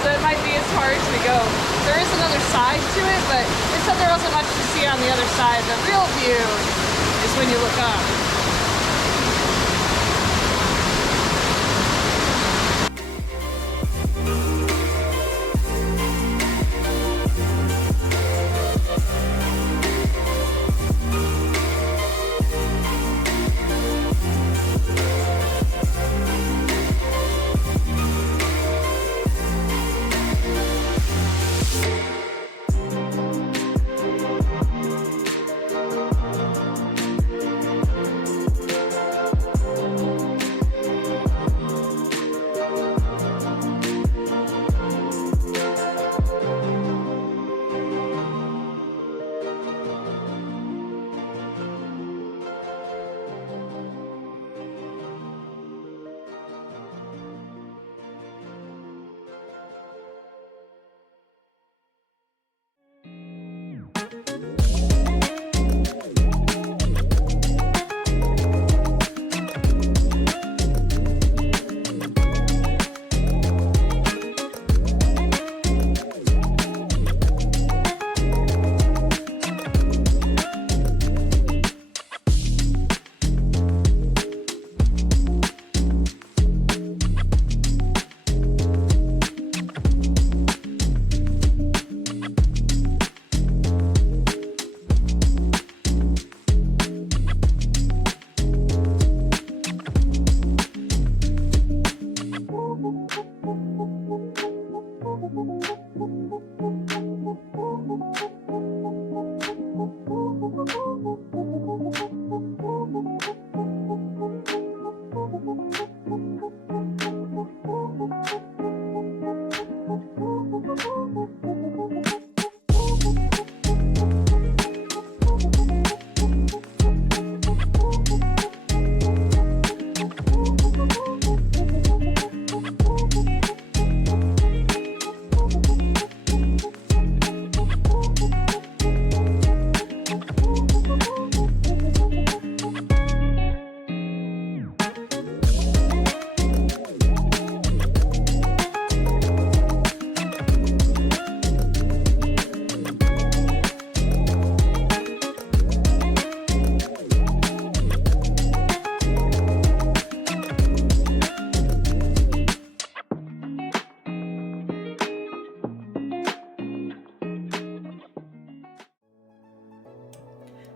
So it might be as far as we go. There is another side to it, but it said there wasn't much to see on the other side. The real view is when you look up.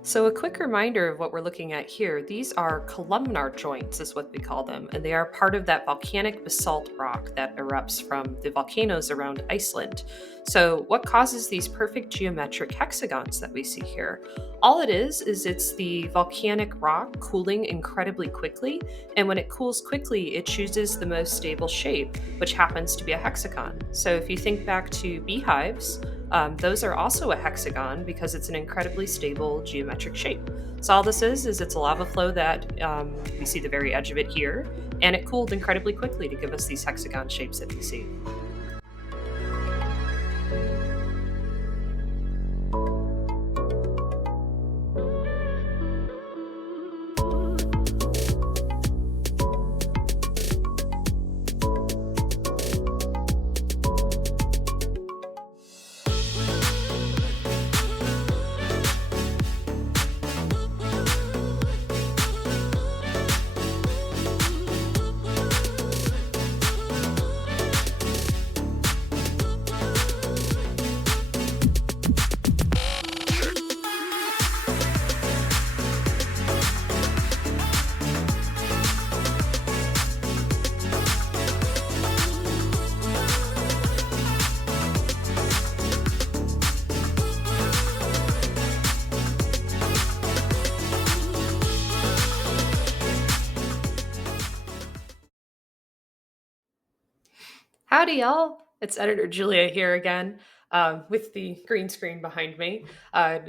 So a quick reminder of what we're looking at here. These are columnar joints is what we call them, and they are part of that volcanic basalt rock that erupts from the volcanoes around Iceland. So what causes these perfect geometric hexagons that we see here? All it is it's the volcanic rock cooling incredibly quickly, and when it cools quickly, it chooses the most stable shape, which happens to be a hexagon. So if you think back to beehives, Those are also a hexagon because it's an incredibly stable geometric shape. So all this is it's a lava flow that we see the very edge of it here, and it cooled incredibly quickly to give us these hexagon shapes that we see. Howdy, y'all! It's editor Julia here again, with the green screen behind me.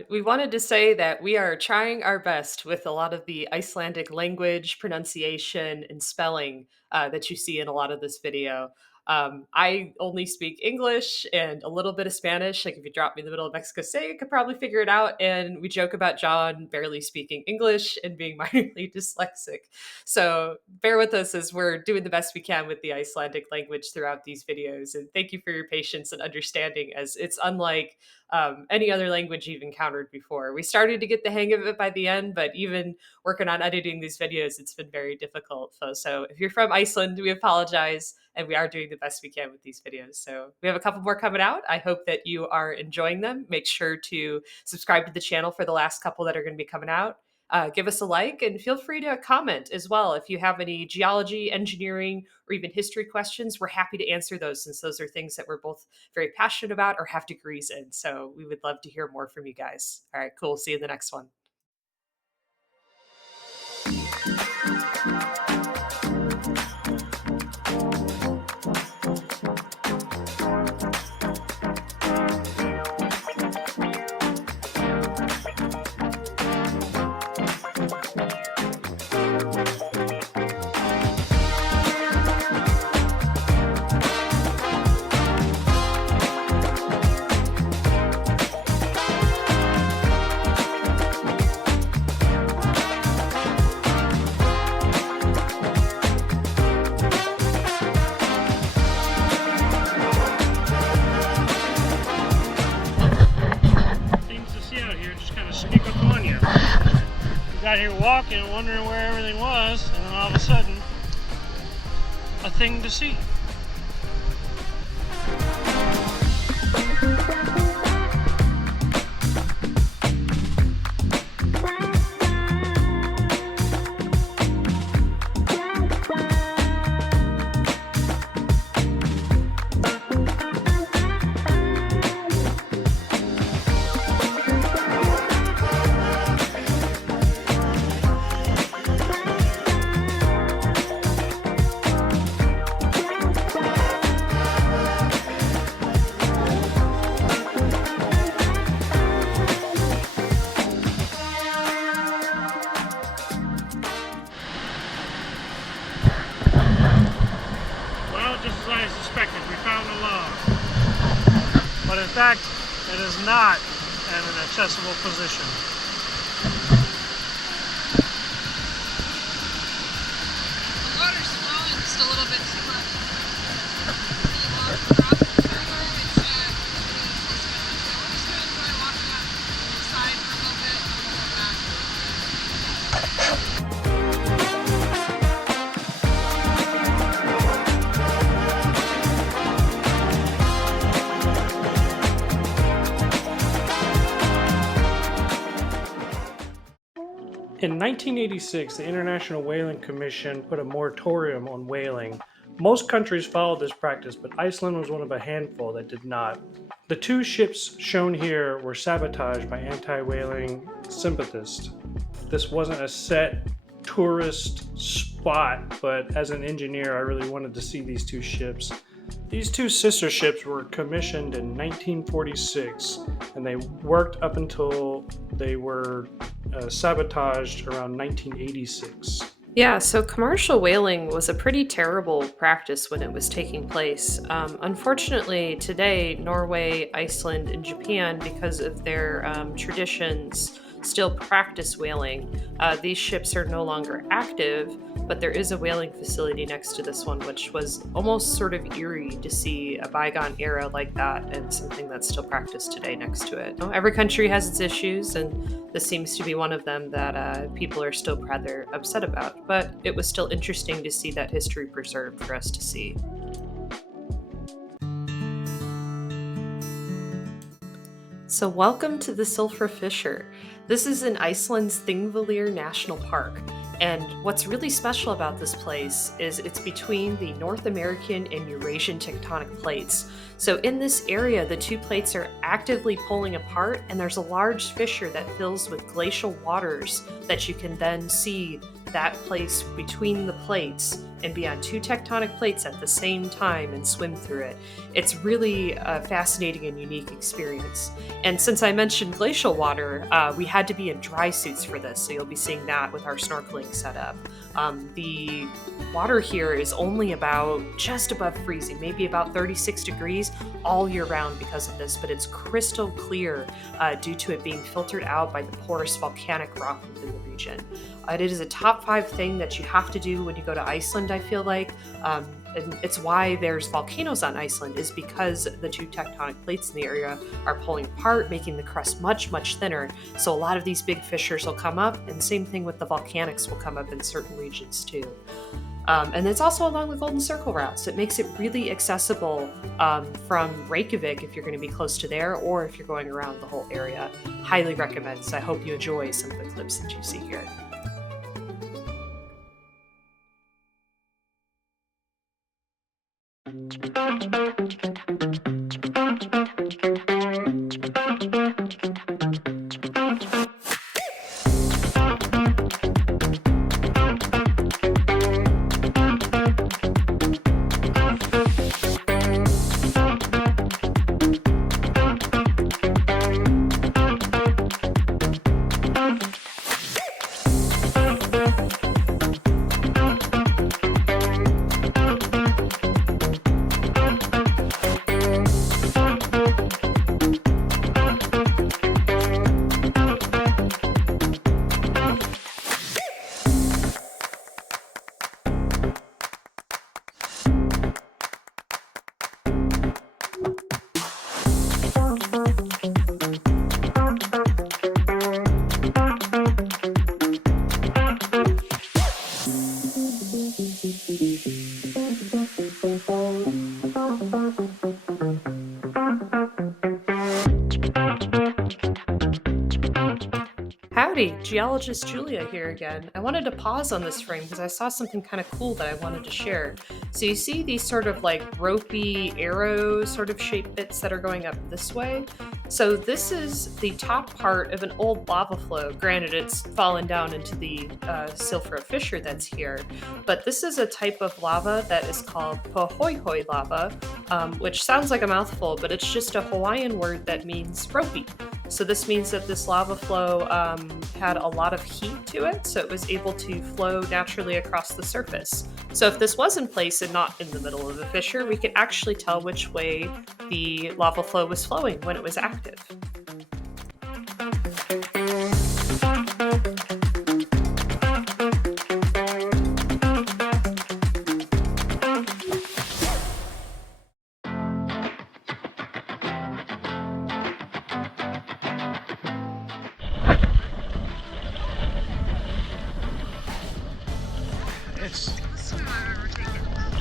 We wanted to say that we are trying our best with a lot of the Icelandic language, pronunciation, and spelling that you see in a lot of this video. I only speak English and a little bit of Spanish. Like if you drop me in the middle of Mexico City, I could probably figure it out. And we joke about John barely speaking English and being minorly dyslexic. So bear with us as we're doing the best we can with the Icelandic language throughout these videos. And thank you for your patience and understanding, as it's unlike any other language you've encountered before. We started to get the hang of it by the end, but even working on editing these videos, it's been very difficult. So if you're from Iceland, we apologize, and we are doing the best we can with these videos. So we have a couple more coming out. I hope that you are enjoying them. Make sure to subscribe to the channel for the last couple that are going to be coming out. Give us a like, and feel free to comment as well. If you have any geology, engineering, or even history questions, we're happy to answer those, since those are things that we're both very passionate about or have degrees in. So we would love to hear more from you guys. All right, cool. See you in the next one. Got here walking, wondering where everything was, and then all of a sudden, a thing to see. Just as I suspected, we found a log. But in fact, it is not in an accessible position. The water's flowing just a little bit too much. In 1986, the International Whaling Commission put a moratorium on whaling. Most countries followed this practice, but Iceland was one of a handful that did not. The two ships shown here were sabotaged by anti-whaling sympathists. This wasn't a set tourist spot, but as an engineer, I really wanted to see these two ships. These two sister ships were commissioned in 1946, and they worked up until they were sabotaged around 1986. Yeah, so commercial whaling was a pretty terrible practice when it was taking place. Unfortunately, today, Norway, Iceland, and Japan, because of their traditions, still practice whaling. These ships are no longer active, but there is a whaling facility next to this one, which was almost sort of eerie to see a bygone era like that and something that's still practiced today next to it. Every country has its issues, and this seems to be one of them that people are still rather upset about, but it was still interesting to see that history preserved for us to see. So welcome to the Silfra Fissure. This is in Iceland's Thingvellir National Park. And what's really special about this place is it's between the North American and Eurasian tectonic plates. So in this area, the two plates are actively pulling apart, and there's a large fissure that fills with glacial waters that you can then see that place between the plates and be on two tectonic plates at the same time and swim through it. It's really a fascinating and unique experience. And since I mentioned glacial water, we had to be in dry suits for this, so you'll be seeing that with our snorkeling setup. The water here is only about just above freezing, maybe about 36 degrees all year round because of this, but it's crystal clear due to it being filtered out by the porous volcanic rock within the region. It is a top 5 thing that you have to do when you go to Iceland, I feel like. And it's why there's volcanoes on Iceland, is because the two tectonic plates in the area are pulling apart, making the crust much, much thinner. So a lot of these big fissures will come up, and same thing with the volcanics will come up in certain regions too. And it's also along the Golden Circle route, so it makes it really accessible from Reykjavik if you're going to be close to there, or if you're going around the whole area. Highly recommend, so I hope you enjoy some of the clips that you see here. Howdy, Geologist Julia here again. I wanted to pause on this frame because I saw something kind of cool that I wanted to share. So you see these sort of like ropey arrow sort of shaped bits that are going up this way? So this is the top part of an old lava flow. Granted, it's fallen down into the Silfra Fissure that's here, but this is a type of lava that is called Pohoihoi lava, which sounds like a mouthful, but it's just a Hawaiian word that means ropey. So this means that this lava flow had a lot of heat to it, so it was able to flow naturally across the surface. So if this was in place and not in the middle of the fissure, we could actually tell which way the lava flow was flowing when it was active.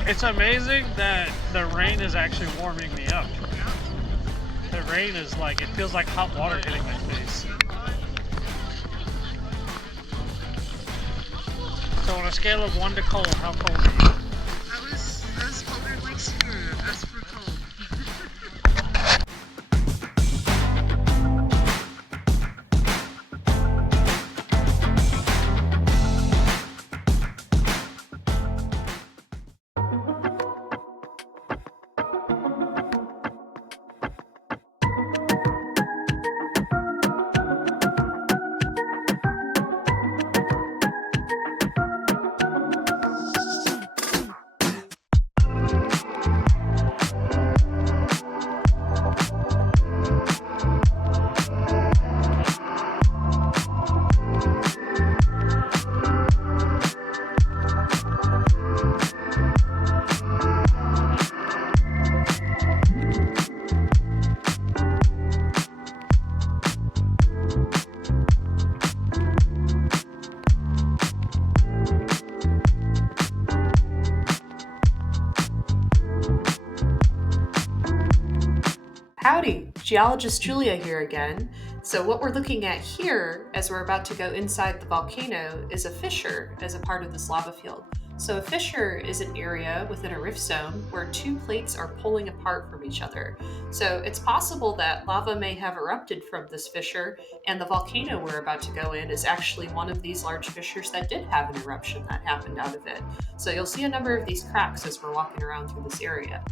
It's amazing that the rain is actually warming me up. The rain is like, it feels like hot water hitting my face. So on a scale of 1 to cold, how cold are you? I was colder like screw. That's for cold. Howdy, Geologist Julia here again. So what we're looking at here, as we're about to go inside the volcano, is a fissure as a part of this lava field. So a fissure is an area within a rift zone where two plates are pulling apart from each other. So it's possible that lava may have erupted from this fissure, and the volcano we're about to go in is actually one of these large fissures that did have an eruption that happened out of it. So you'll see a number of these cracks as we're walking around through this area.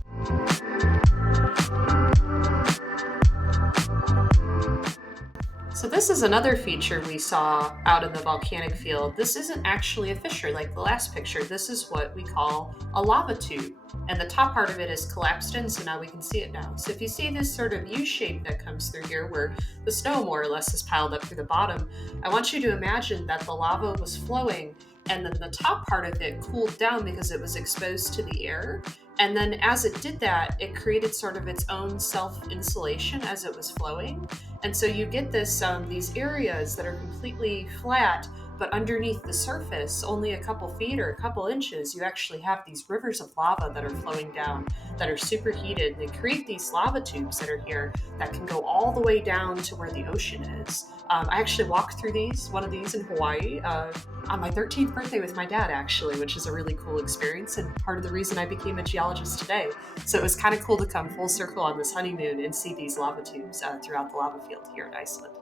So this is another feature we saw out in the volcanic field. This isn't actually a fissure like the last picture. This is what we call a lava tube. And the top part of it is collapsed in, so now we can see it now. So if you see this sort of U shape that comes through here where the snow more or less is piled up through the bottom, I want you to imagine that the lava was flowing and then the top part of it cooled down because it was exposed to the air. And then as it did that, it created sort of its own self-insulation as it was flowing. And so you get this these areas that are completely flat, but underneath the surface, only a couple feet or a couple inches, you actually have these rivers of lava that are flowing down that are superheated. They create these lava tubes that are here that can go all the way down to where the ocean is. I actually walked through one of these in Hawaii on my 13th birthday with my dad, actually, which is a really cool experience and part of the reason I became a geologist today. So it was kind of cool to come full circle on this honeymoon and see these lava tubes throughout the lava field here in Iceland.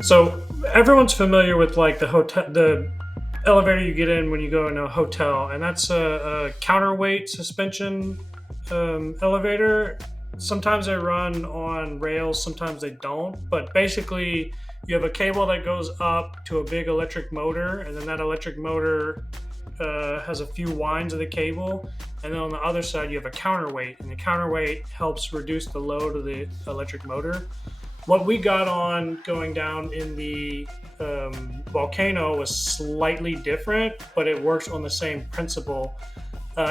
So everyone's familiar with like the elevator you get in when you go in a hotel, and that's a counterweight suspension elevator. Sometimes they run on rails, sometimes they don't. But basically, you have a cable that goes up to a big electric motor, and then that electric motor has a few winds of the cable, and then on the other side you have a counterweight, and the counterweight helps reduce the load of the electric motor. What we got on going down in the volcano was slightly different, but it works on the same principle.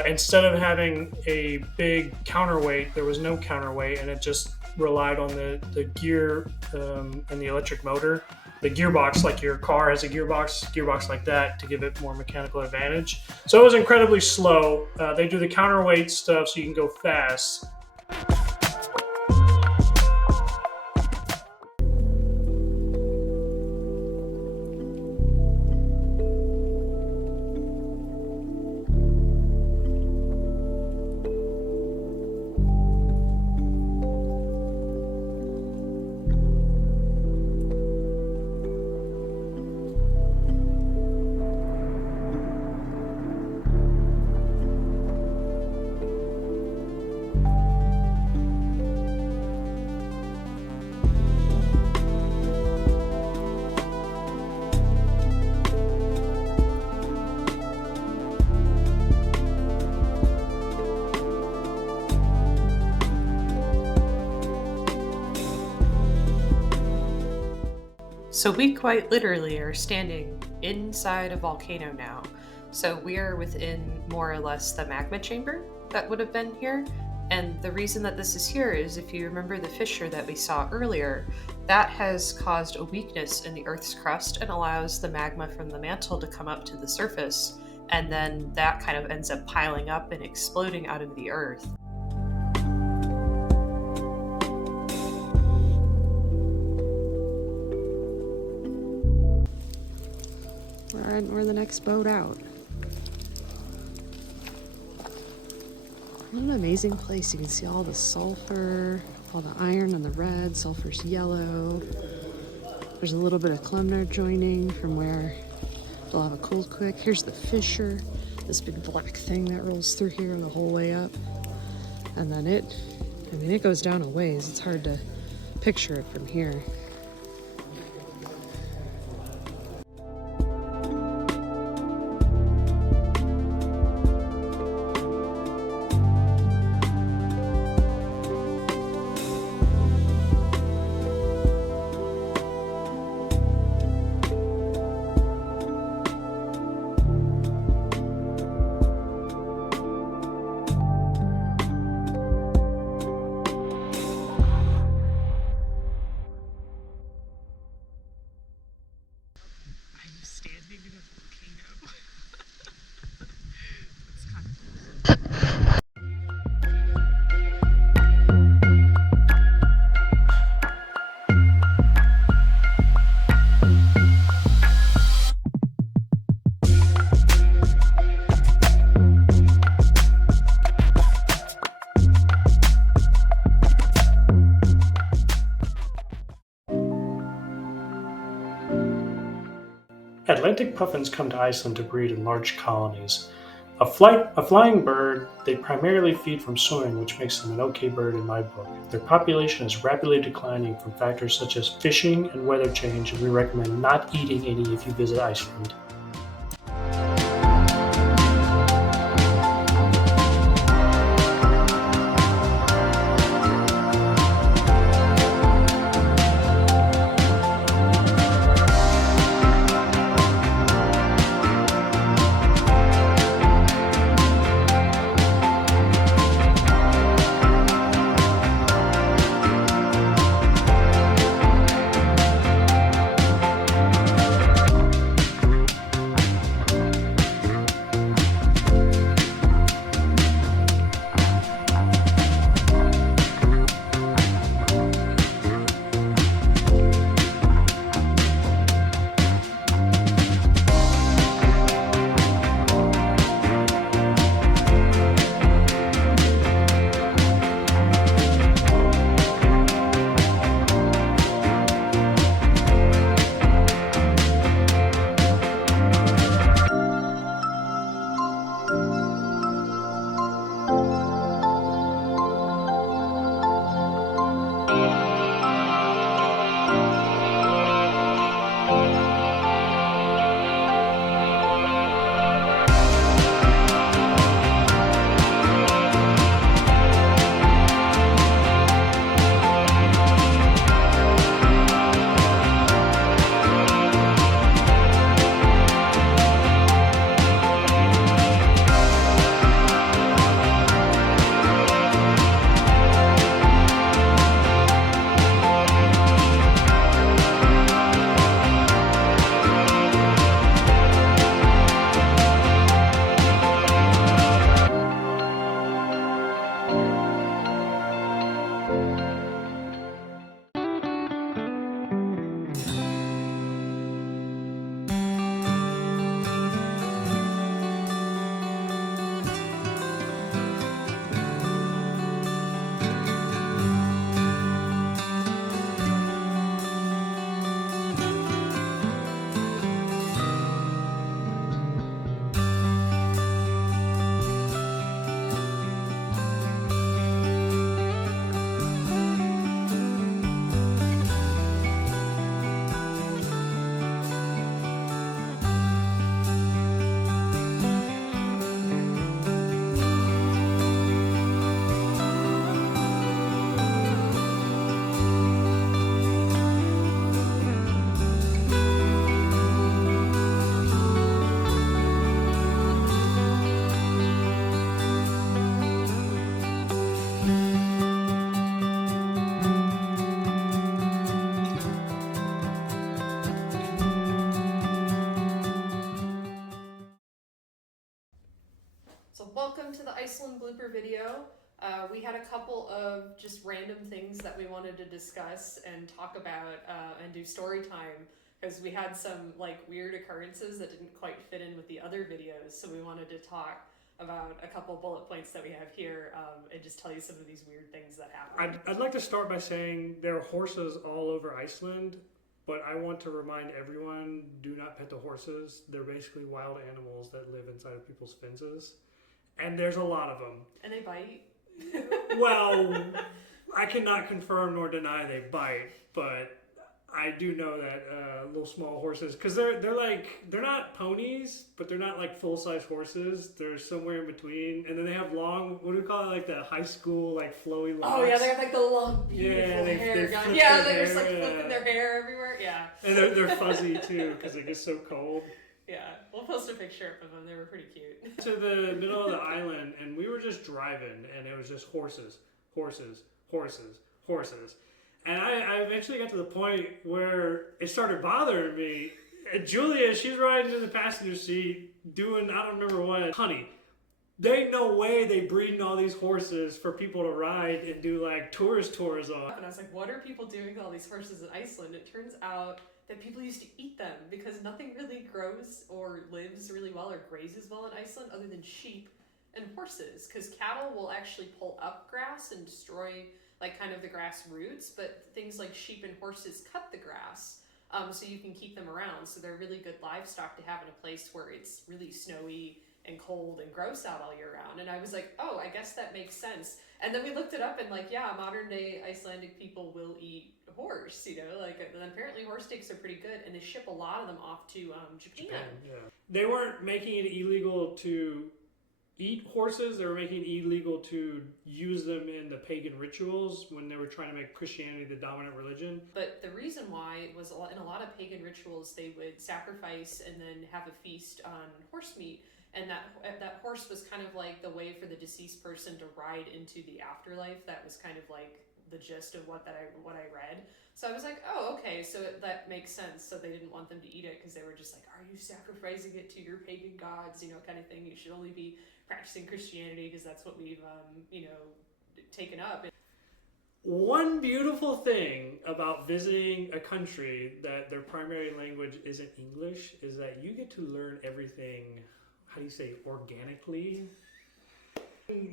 Instead of having a big counterweight, there was no counterweight, and it just relied on the gear and the electric motor. The gearbox, like your car has a gearbox like that to give it more mechanical advantage. So it was incredibly slow. They do the counterweight stuff so you can go fast. So we quite literally are standing inside a volcano now. So we are within more or less the magma chamber that would have been here. And the reason that this is here is, if you remember the fissure that we saw earlier, that has caused a weakness in the Earth's crust and allows the magma from the mantle to come up to the surface. And then that kind of ends up piling up and exploding out of the Earth. We're the next boat out. What an amazing place. You can see all the sulfur, all the iron on the red, sulfur's yellow. There's a little bit of columnar joining from where the lava cooled quick. Here's the fissure, this big black thing that rolls through here the whole way up. And then it goes down a ways. It's hard to picture it from here. Atlantic puffins come to Iceland to breed in large colonies. A flying bird, they primarily feed from swimming, which makes them an okay bird in my book. Their population is rapidly declining from factors such as fishing and weather change, and we recommend not eating any if you visit Iceland. So welcome to the Iceland blooper video. We had a couple of just random things that we wanted to discuss and talk about and do story time, because we had some like weird occurrences that didn't quite fit in with the other videos. So we wanted to talk about a couple bullet points that we have here and just tell you some of these weird things that happened. I'd like to start by saying there are horses all over Iceland, but I want to remind everyone, do not pet the horses. They're basically wild animals that live inside of people's fences. And there's a lot of them. And they bite? Well, I cannot confirm nor deny they bite, but I do know that little small horses, because they're not ponies, but they're not like full-size horses. They're somewhere in between, and then they have long, what do we call it, like the high school like flowy locks. Oh yeah, they have like the long beautiful hair. They're just like flipping their hair everywhere. Yeah. And they're fuzzy too because it gets so cold. Yeah, we'll post a picture of them. They were pretty cute. To the middle of the island, and we were just driving, and it was just horses, horses, horses, horses. And I eventually got to the point where it started bothering me. And Julia, she's riding in the passenger seat doing, I don't remember what. Honey, there ain't no way they breeding all these horses for people to ride and do like tours on. And I was like, what are people doing with all these horses in Iceland? It turns out that people used to eat them because nothing really grows or lives really well or grazes well in Iceland other than sheep and horses, because cattle will actually pull up grass and destroy like kind of the grass roots, but things like sheep and horses cut the grass so you can keep them around. So they're really good livestock to have in a place where it's really snowy and cold and gross out all year round. And I was like, oh, I guess that makes sense. And then we looked it up and like, yeah, modern day Icelandic people will eat horse, you know, like, and apparently horse steaks are pretty good, and they ship a lot of them off to Japan. Yeah. They weren't making it illegal to eat horses, they were making it illegal to use them in the pagan rituals when they were trying to make Christianity the dominant religion. But the reason why was in a lot of pagan rituals, they would sacrifice and then have a feast on horse meat. And that horse was kind of like the way for the deceased person to ride into the afterlife. That was kind of like the gist of what I read. So I was like, oh, okay, so that makes sense. So they didn't want them to eat it because they were just like, are you sacrificing it to your pagan gods, you know, kind of thing. You should only be practicing Christianity because that's what we've, you know, taken up. One beautiful thing about visiting a country that their primary language isn't English is that you get to learn everything, how do you say, organically.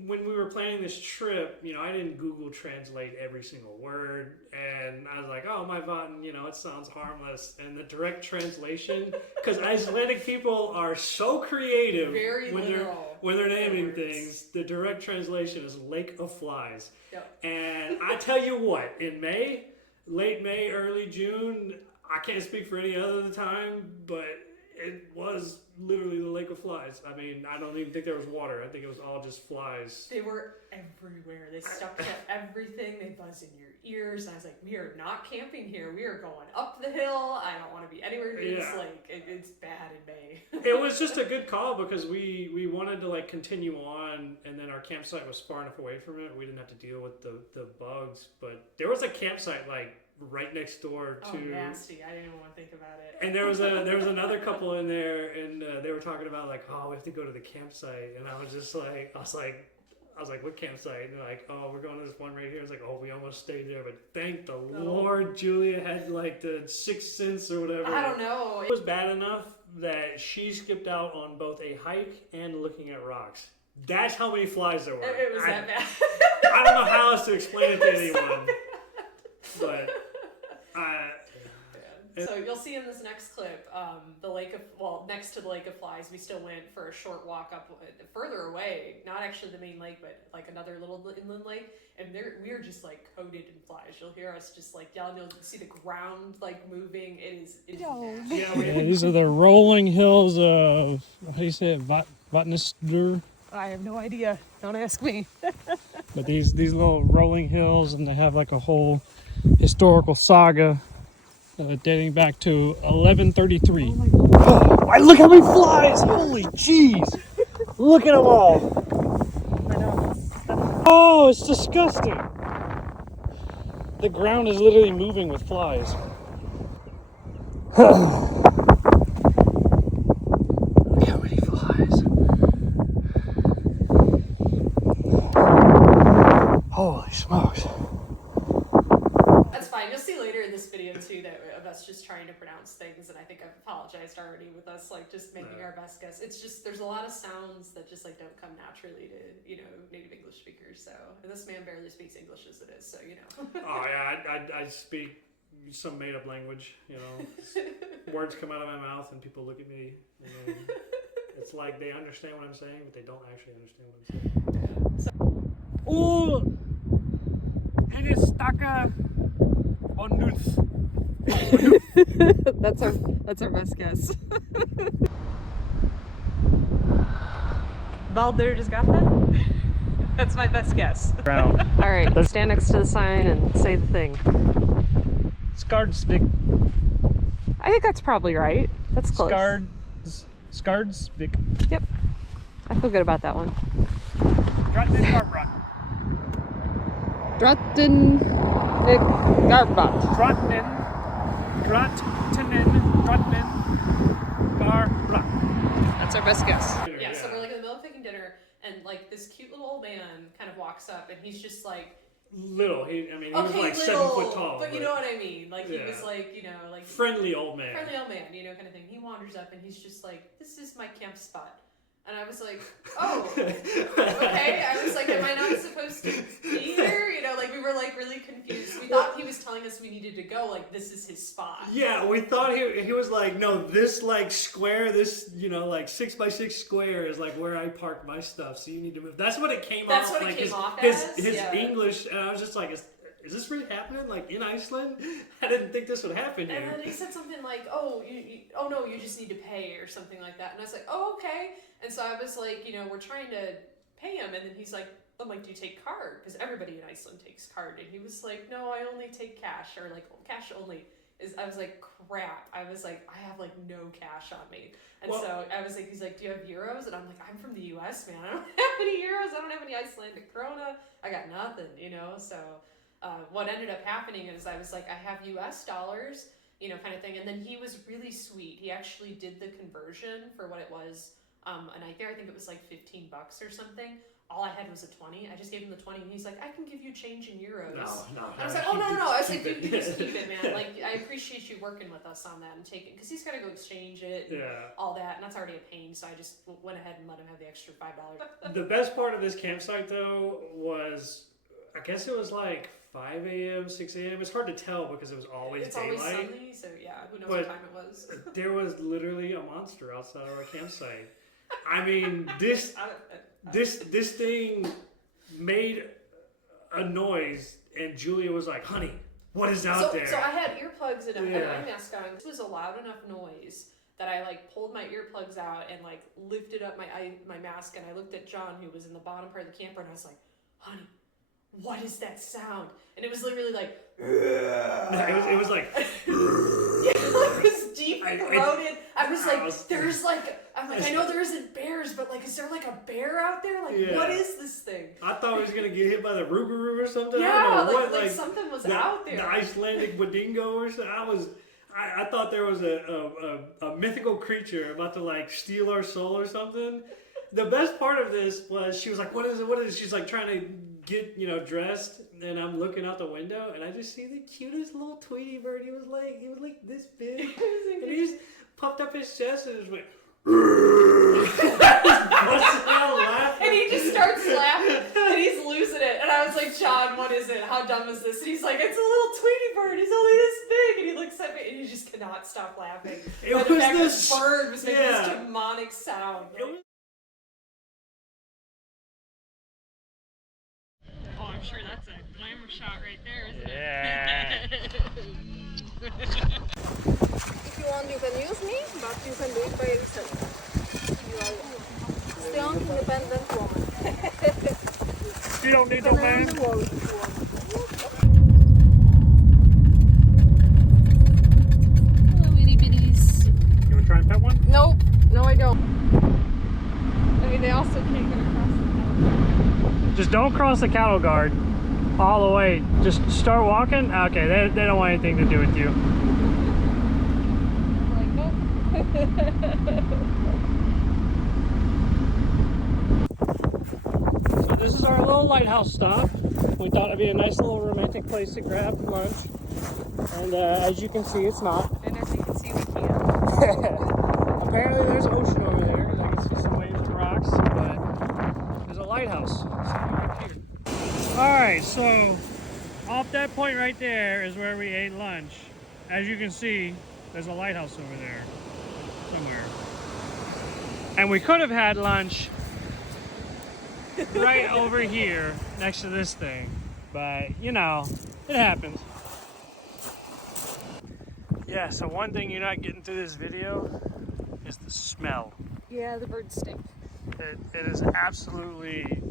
When we were planning this trip, you know, I didn't Google translate every single word, and I was like, oh, my Vaten, you know, it sounds harmless. And the direct translation, because Icelandic people are so creative when they're naming things, the direct translation is Lake of Flies. Yep. And I tell you what, in May, late May, early June, I can't speak for any other time, but it was literally the Lake of Flies. I mean, I don't even think there was water. I think it was all just flies. They were everywhere. They stuck to everything. They buzz in your ears. And I was like, we are not camping here. We are going up the hill. I don't want to be anywhere near this lake. It's bad in May. It was just a good call because we wanted to like continue on, and then our campsite was far enough away from it. We didn't have to deal with the bugs. But there was a campsite like right next door to. Oh, nasty! I didn't even want to think about it. And there was another couple in there, and they were talking about like, oh, we have to go to the campsite, and I was like, what campsite? And they're like, oh, we're going to this one right here. I was like, oh, we almost stayed there, but thank the Lord, Julia had like the sixth sense or whatever. I don't know. It was bad enough that she skipped out on both a hike and looking at rocks. That's how many flies there were. It was that bad. I don't know how else to explain it to anyone. But so you'll see in this next clip, next to the Lake of Flies, we still went for a short walk up further away, not actually the main lake, but like another little inland lake, and we are just like coated in flies. You'll hear us just like yelling. You'll see the ground like moving. It is Yeah, these are the rolling hills of, how do you say it, Vatnsdur? I have no idea. Don't ask me. But these little rolling hills, and they have like a whole historical saga dating back to 1133. Why, look how many flies! Holy jeez! Look at them all! Oh, it's disgusting! The ground is literally moving with flies. Look how many flies. Holy smokes. That's fine. You'll see later in this video too that of us just trying to pronounce things, and I think I've apologized already with us like just making our best guess. It's just there's a lot of sounds that just like don't come naturally to, you know, native English speakers. So, and this man barely speaks English as it is, so you know. Oh yeah, I speak some made up language, you know. Words come out of my mouth and people look at me, and it's like they understand what I'm saying, but they don't actually understand what I'm saying. Oh, it is Staka Ondulf. That's our best guess. Baldur just got that? That's my best guess. Alright, stand next to the sign and say the thing. Skardsvik. I think that's probably right. That's close. Skardsvik. Yep. I feel good about that one. Drottning Garbot. That's our best guess. Yeah, so we're like in the middle of cooking dinner, and like this cute little old man kind of walks up, and he's just like little. He was like 7 foot tall. But you know what I mean. Like he was like, you know, like friendly old man. Friendly old man, you know, kind of thing. He wanders up, and he's just like, "This is my camp spot. And I was like, oh, okay. I was like, am I not supposed to be here? You know, like we were like really confused. We thought he was telling us we needed to go, like this is his spot. Yeah, we thought he was like, no, this like square, this, you know, like 6x6 square is like where I park my stuff. So you need to move. That's what it came That's off. what Like it came off his as. English, and I was just like, is this really happening? Like in Iceland? I didn't think this would happen here. And then he said something like, oh, oh no, you just need to pay or something like that. And I was like, oh, okay. And so I was like, you know, we're trying to pay him. And then he's like, I'm like, do you take card? Because everybody in Iceland takes card. And he was like, no, I only take cash, or like cash only. I was like, crap. I was like, I have like no cash on me. And so I was like, he's like, do you have euros? And I'm like, I'm from the US, man. I don't have any euros. I don't have any Icelandic krona. I got nothing, you know? So what ended up happening is I was like, I have US dollars, you know, kind of thing. And then he was really sweet. He actually did the conversion for what it was a night there. I think it was like $15 or something. All I had was a 20. I just gave him the 20, and he's like, I can give you change in euros. No. I was like, oh, no. I was like, you just keep it, man. Like, I appreciate you working with us on that and taking, because he's got to go exchange it and all that, and that's already a pain, so I just went ahead and let him have the extra $5. The best part of this campsite, though, was, I guess it was like 5 a.m., 6 a.m. It's hard to tell because it was always daylight. It's always sunny, so yeah, who knows what time it was. There was literally a monster outside of our campsite. I mean, this thing made a noise, and Julia was like, honey, what is out there? So I had earplugs and an eye mask on. This was a loud enough noise that I like pulled my earplugs out and like lifted up my mask, and I looked at John, who was in the bottom part of the camper, and I was like, honey, what is that sound? And it was literally like, it was like, like this deep throated. I was like, there's like, I'm like, I know there isn't bears, but like, is there like a bear out there? Like, what is this thing? I thought he was gonna get hit by the rougarou or something. Yeah, I don't know what, like something was out there. The Icelandic Wadingo or something. I thought there was a mythical creature about to like steal our soul or something. The best part of this was she was like, what is it? What is it? She's like trying to get, you know, dressed, and I'm looking out the window, and I just see the cutest little Tweety bird. He was like this big, and he just puffed up his chest and just went. And he just starts laughing, and he's losing it. And I was like, John, what is it? How dumb is this? And he's like, it's a little Tweety bird. He's only this big. And he looks at me, and he just cannot stop laughing. But the fact this bird was making this demonic sound. Oh, I'm sure that's a glamour shot right there, isn't it? If you want, you can use me, but you can do it by yourself. You are strong, independent woman. You don't need no man. Hello, itty bitties. You want to try and pet one? Nope, no I don't. I mean, they also can't get across the cattle. Just don't cross the cattle guard all the way. Just start walking. Okay, they don't want anything to do with you. So this is our little lighthouse stop. We thought it'd be a nice little romantic place to grab lunch. And as you can see, it's not. And as you can see, we can't. Apparently there's ocean over there, because I can see some waves and rocks, but there's a lighthouse. Alright, so off that point right there is where we ate lunch. As you can see, there's a lighthouse over there somewhere. And we could have had lunch right over here next to this thing, but you know, it happens. Yeah, so one thing you're not getting through this video is the smell. Yeah, the birds stink. It is absolutely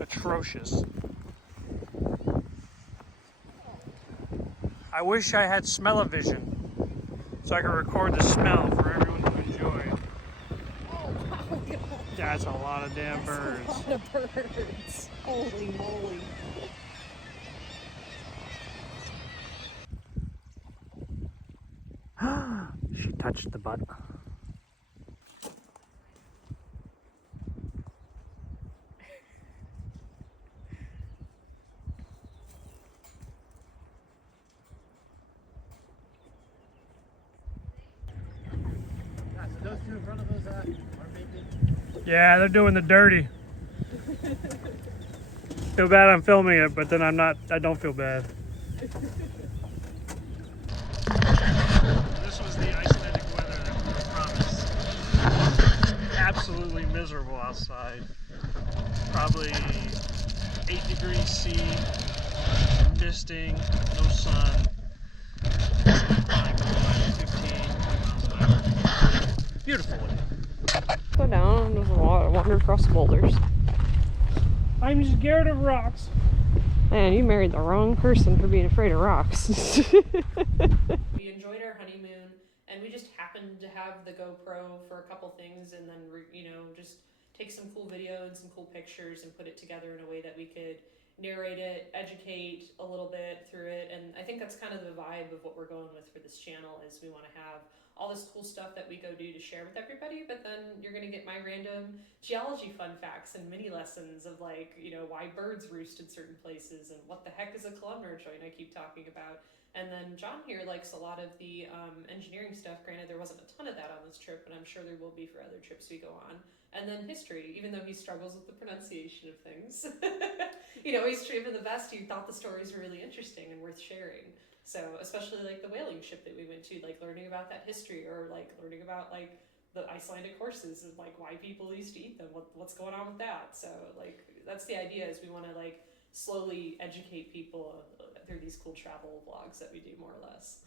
atrocious. I wish I had smell-o-vision so I could record the smell for everyone to enjoy. Oh, wow. That's a lot of damn birds. A lot of birds. Holy moly. She touched the butt. Those two in front of us are making Yeah, they're doing the dirty. Feel bad I'm filming it, but then I don't feel bad. This was the Icelandic weather that we were promised. Absolutely miserable outside. Probably 8 degrees C, misting, no sun. Probably 15 miles an hour. Beautiful. Go down into the water, wander across the boulders. I'm scared of rocks. Man, you married the wrong person for being afraid of rocks. We enjoyed our honeymoon, and we just happened to have the GoPro for a couple things, and then just take some cool video and some cool pictures and put it together in a way that we could narrate it, educate a little bit through it. And I think that's kind of the vibe of what we're going with for this channel, is we want to have all this cool stuff that we go do to share with everybody, but then you're going to get my random geology fun facts and mini lessons of why birds roost in certain places and what the heck is a columnar joint I keep talking about. And then John here likes a lot of the engineering stuff. Granted, there wasn't a ton of that on this trip, but I'm sure there will be for other trips we go on. And then history, even though he struggles with the pronunciation of things. He's even the best. He thought the stories were really interesting and worth sharing. So especially like the whaling ship that we went to, like learning about that history, or like learning about like the Icelandic horses and like why people used to eat them, what's going on with that. So like that's the idea, is we want to like slowly educate people through these cool travel vlogs that we do, more or less.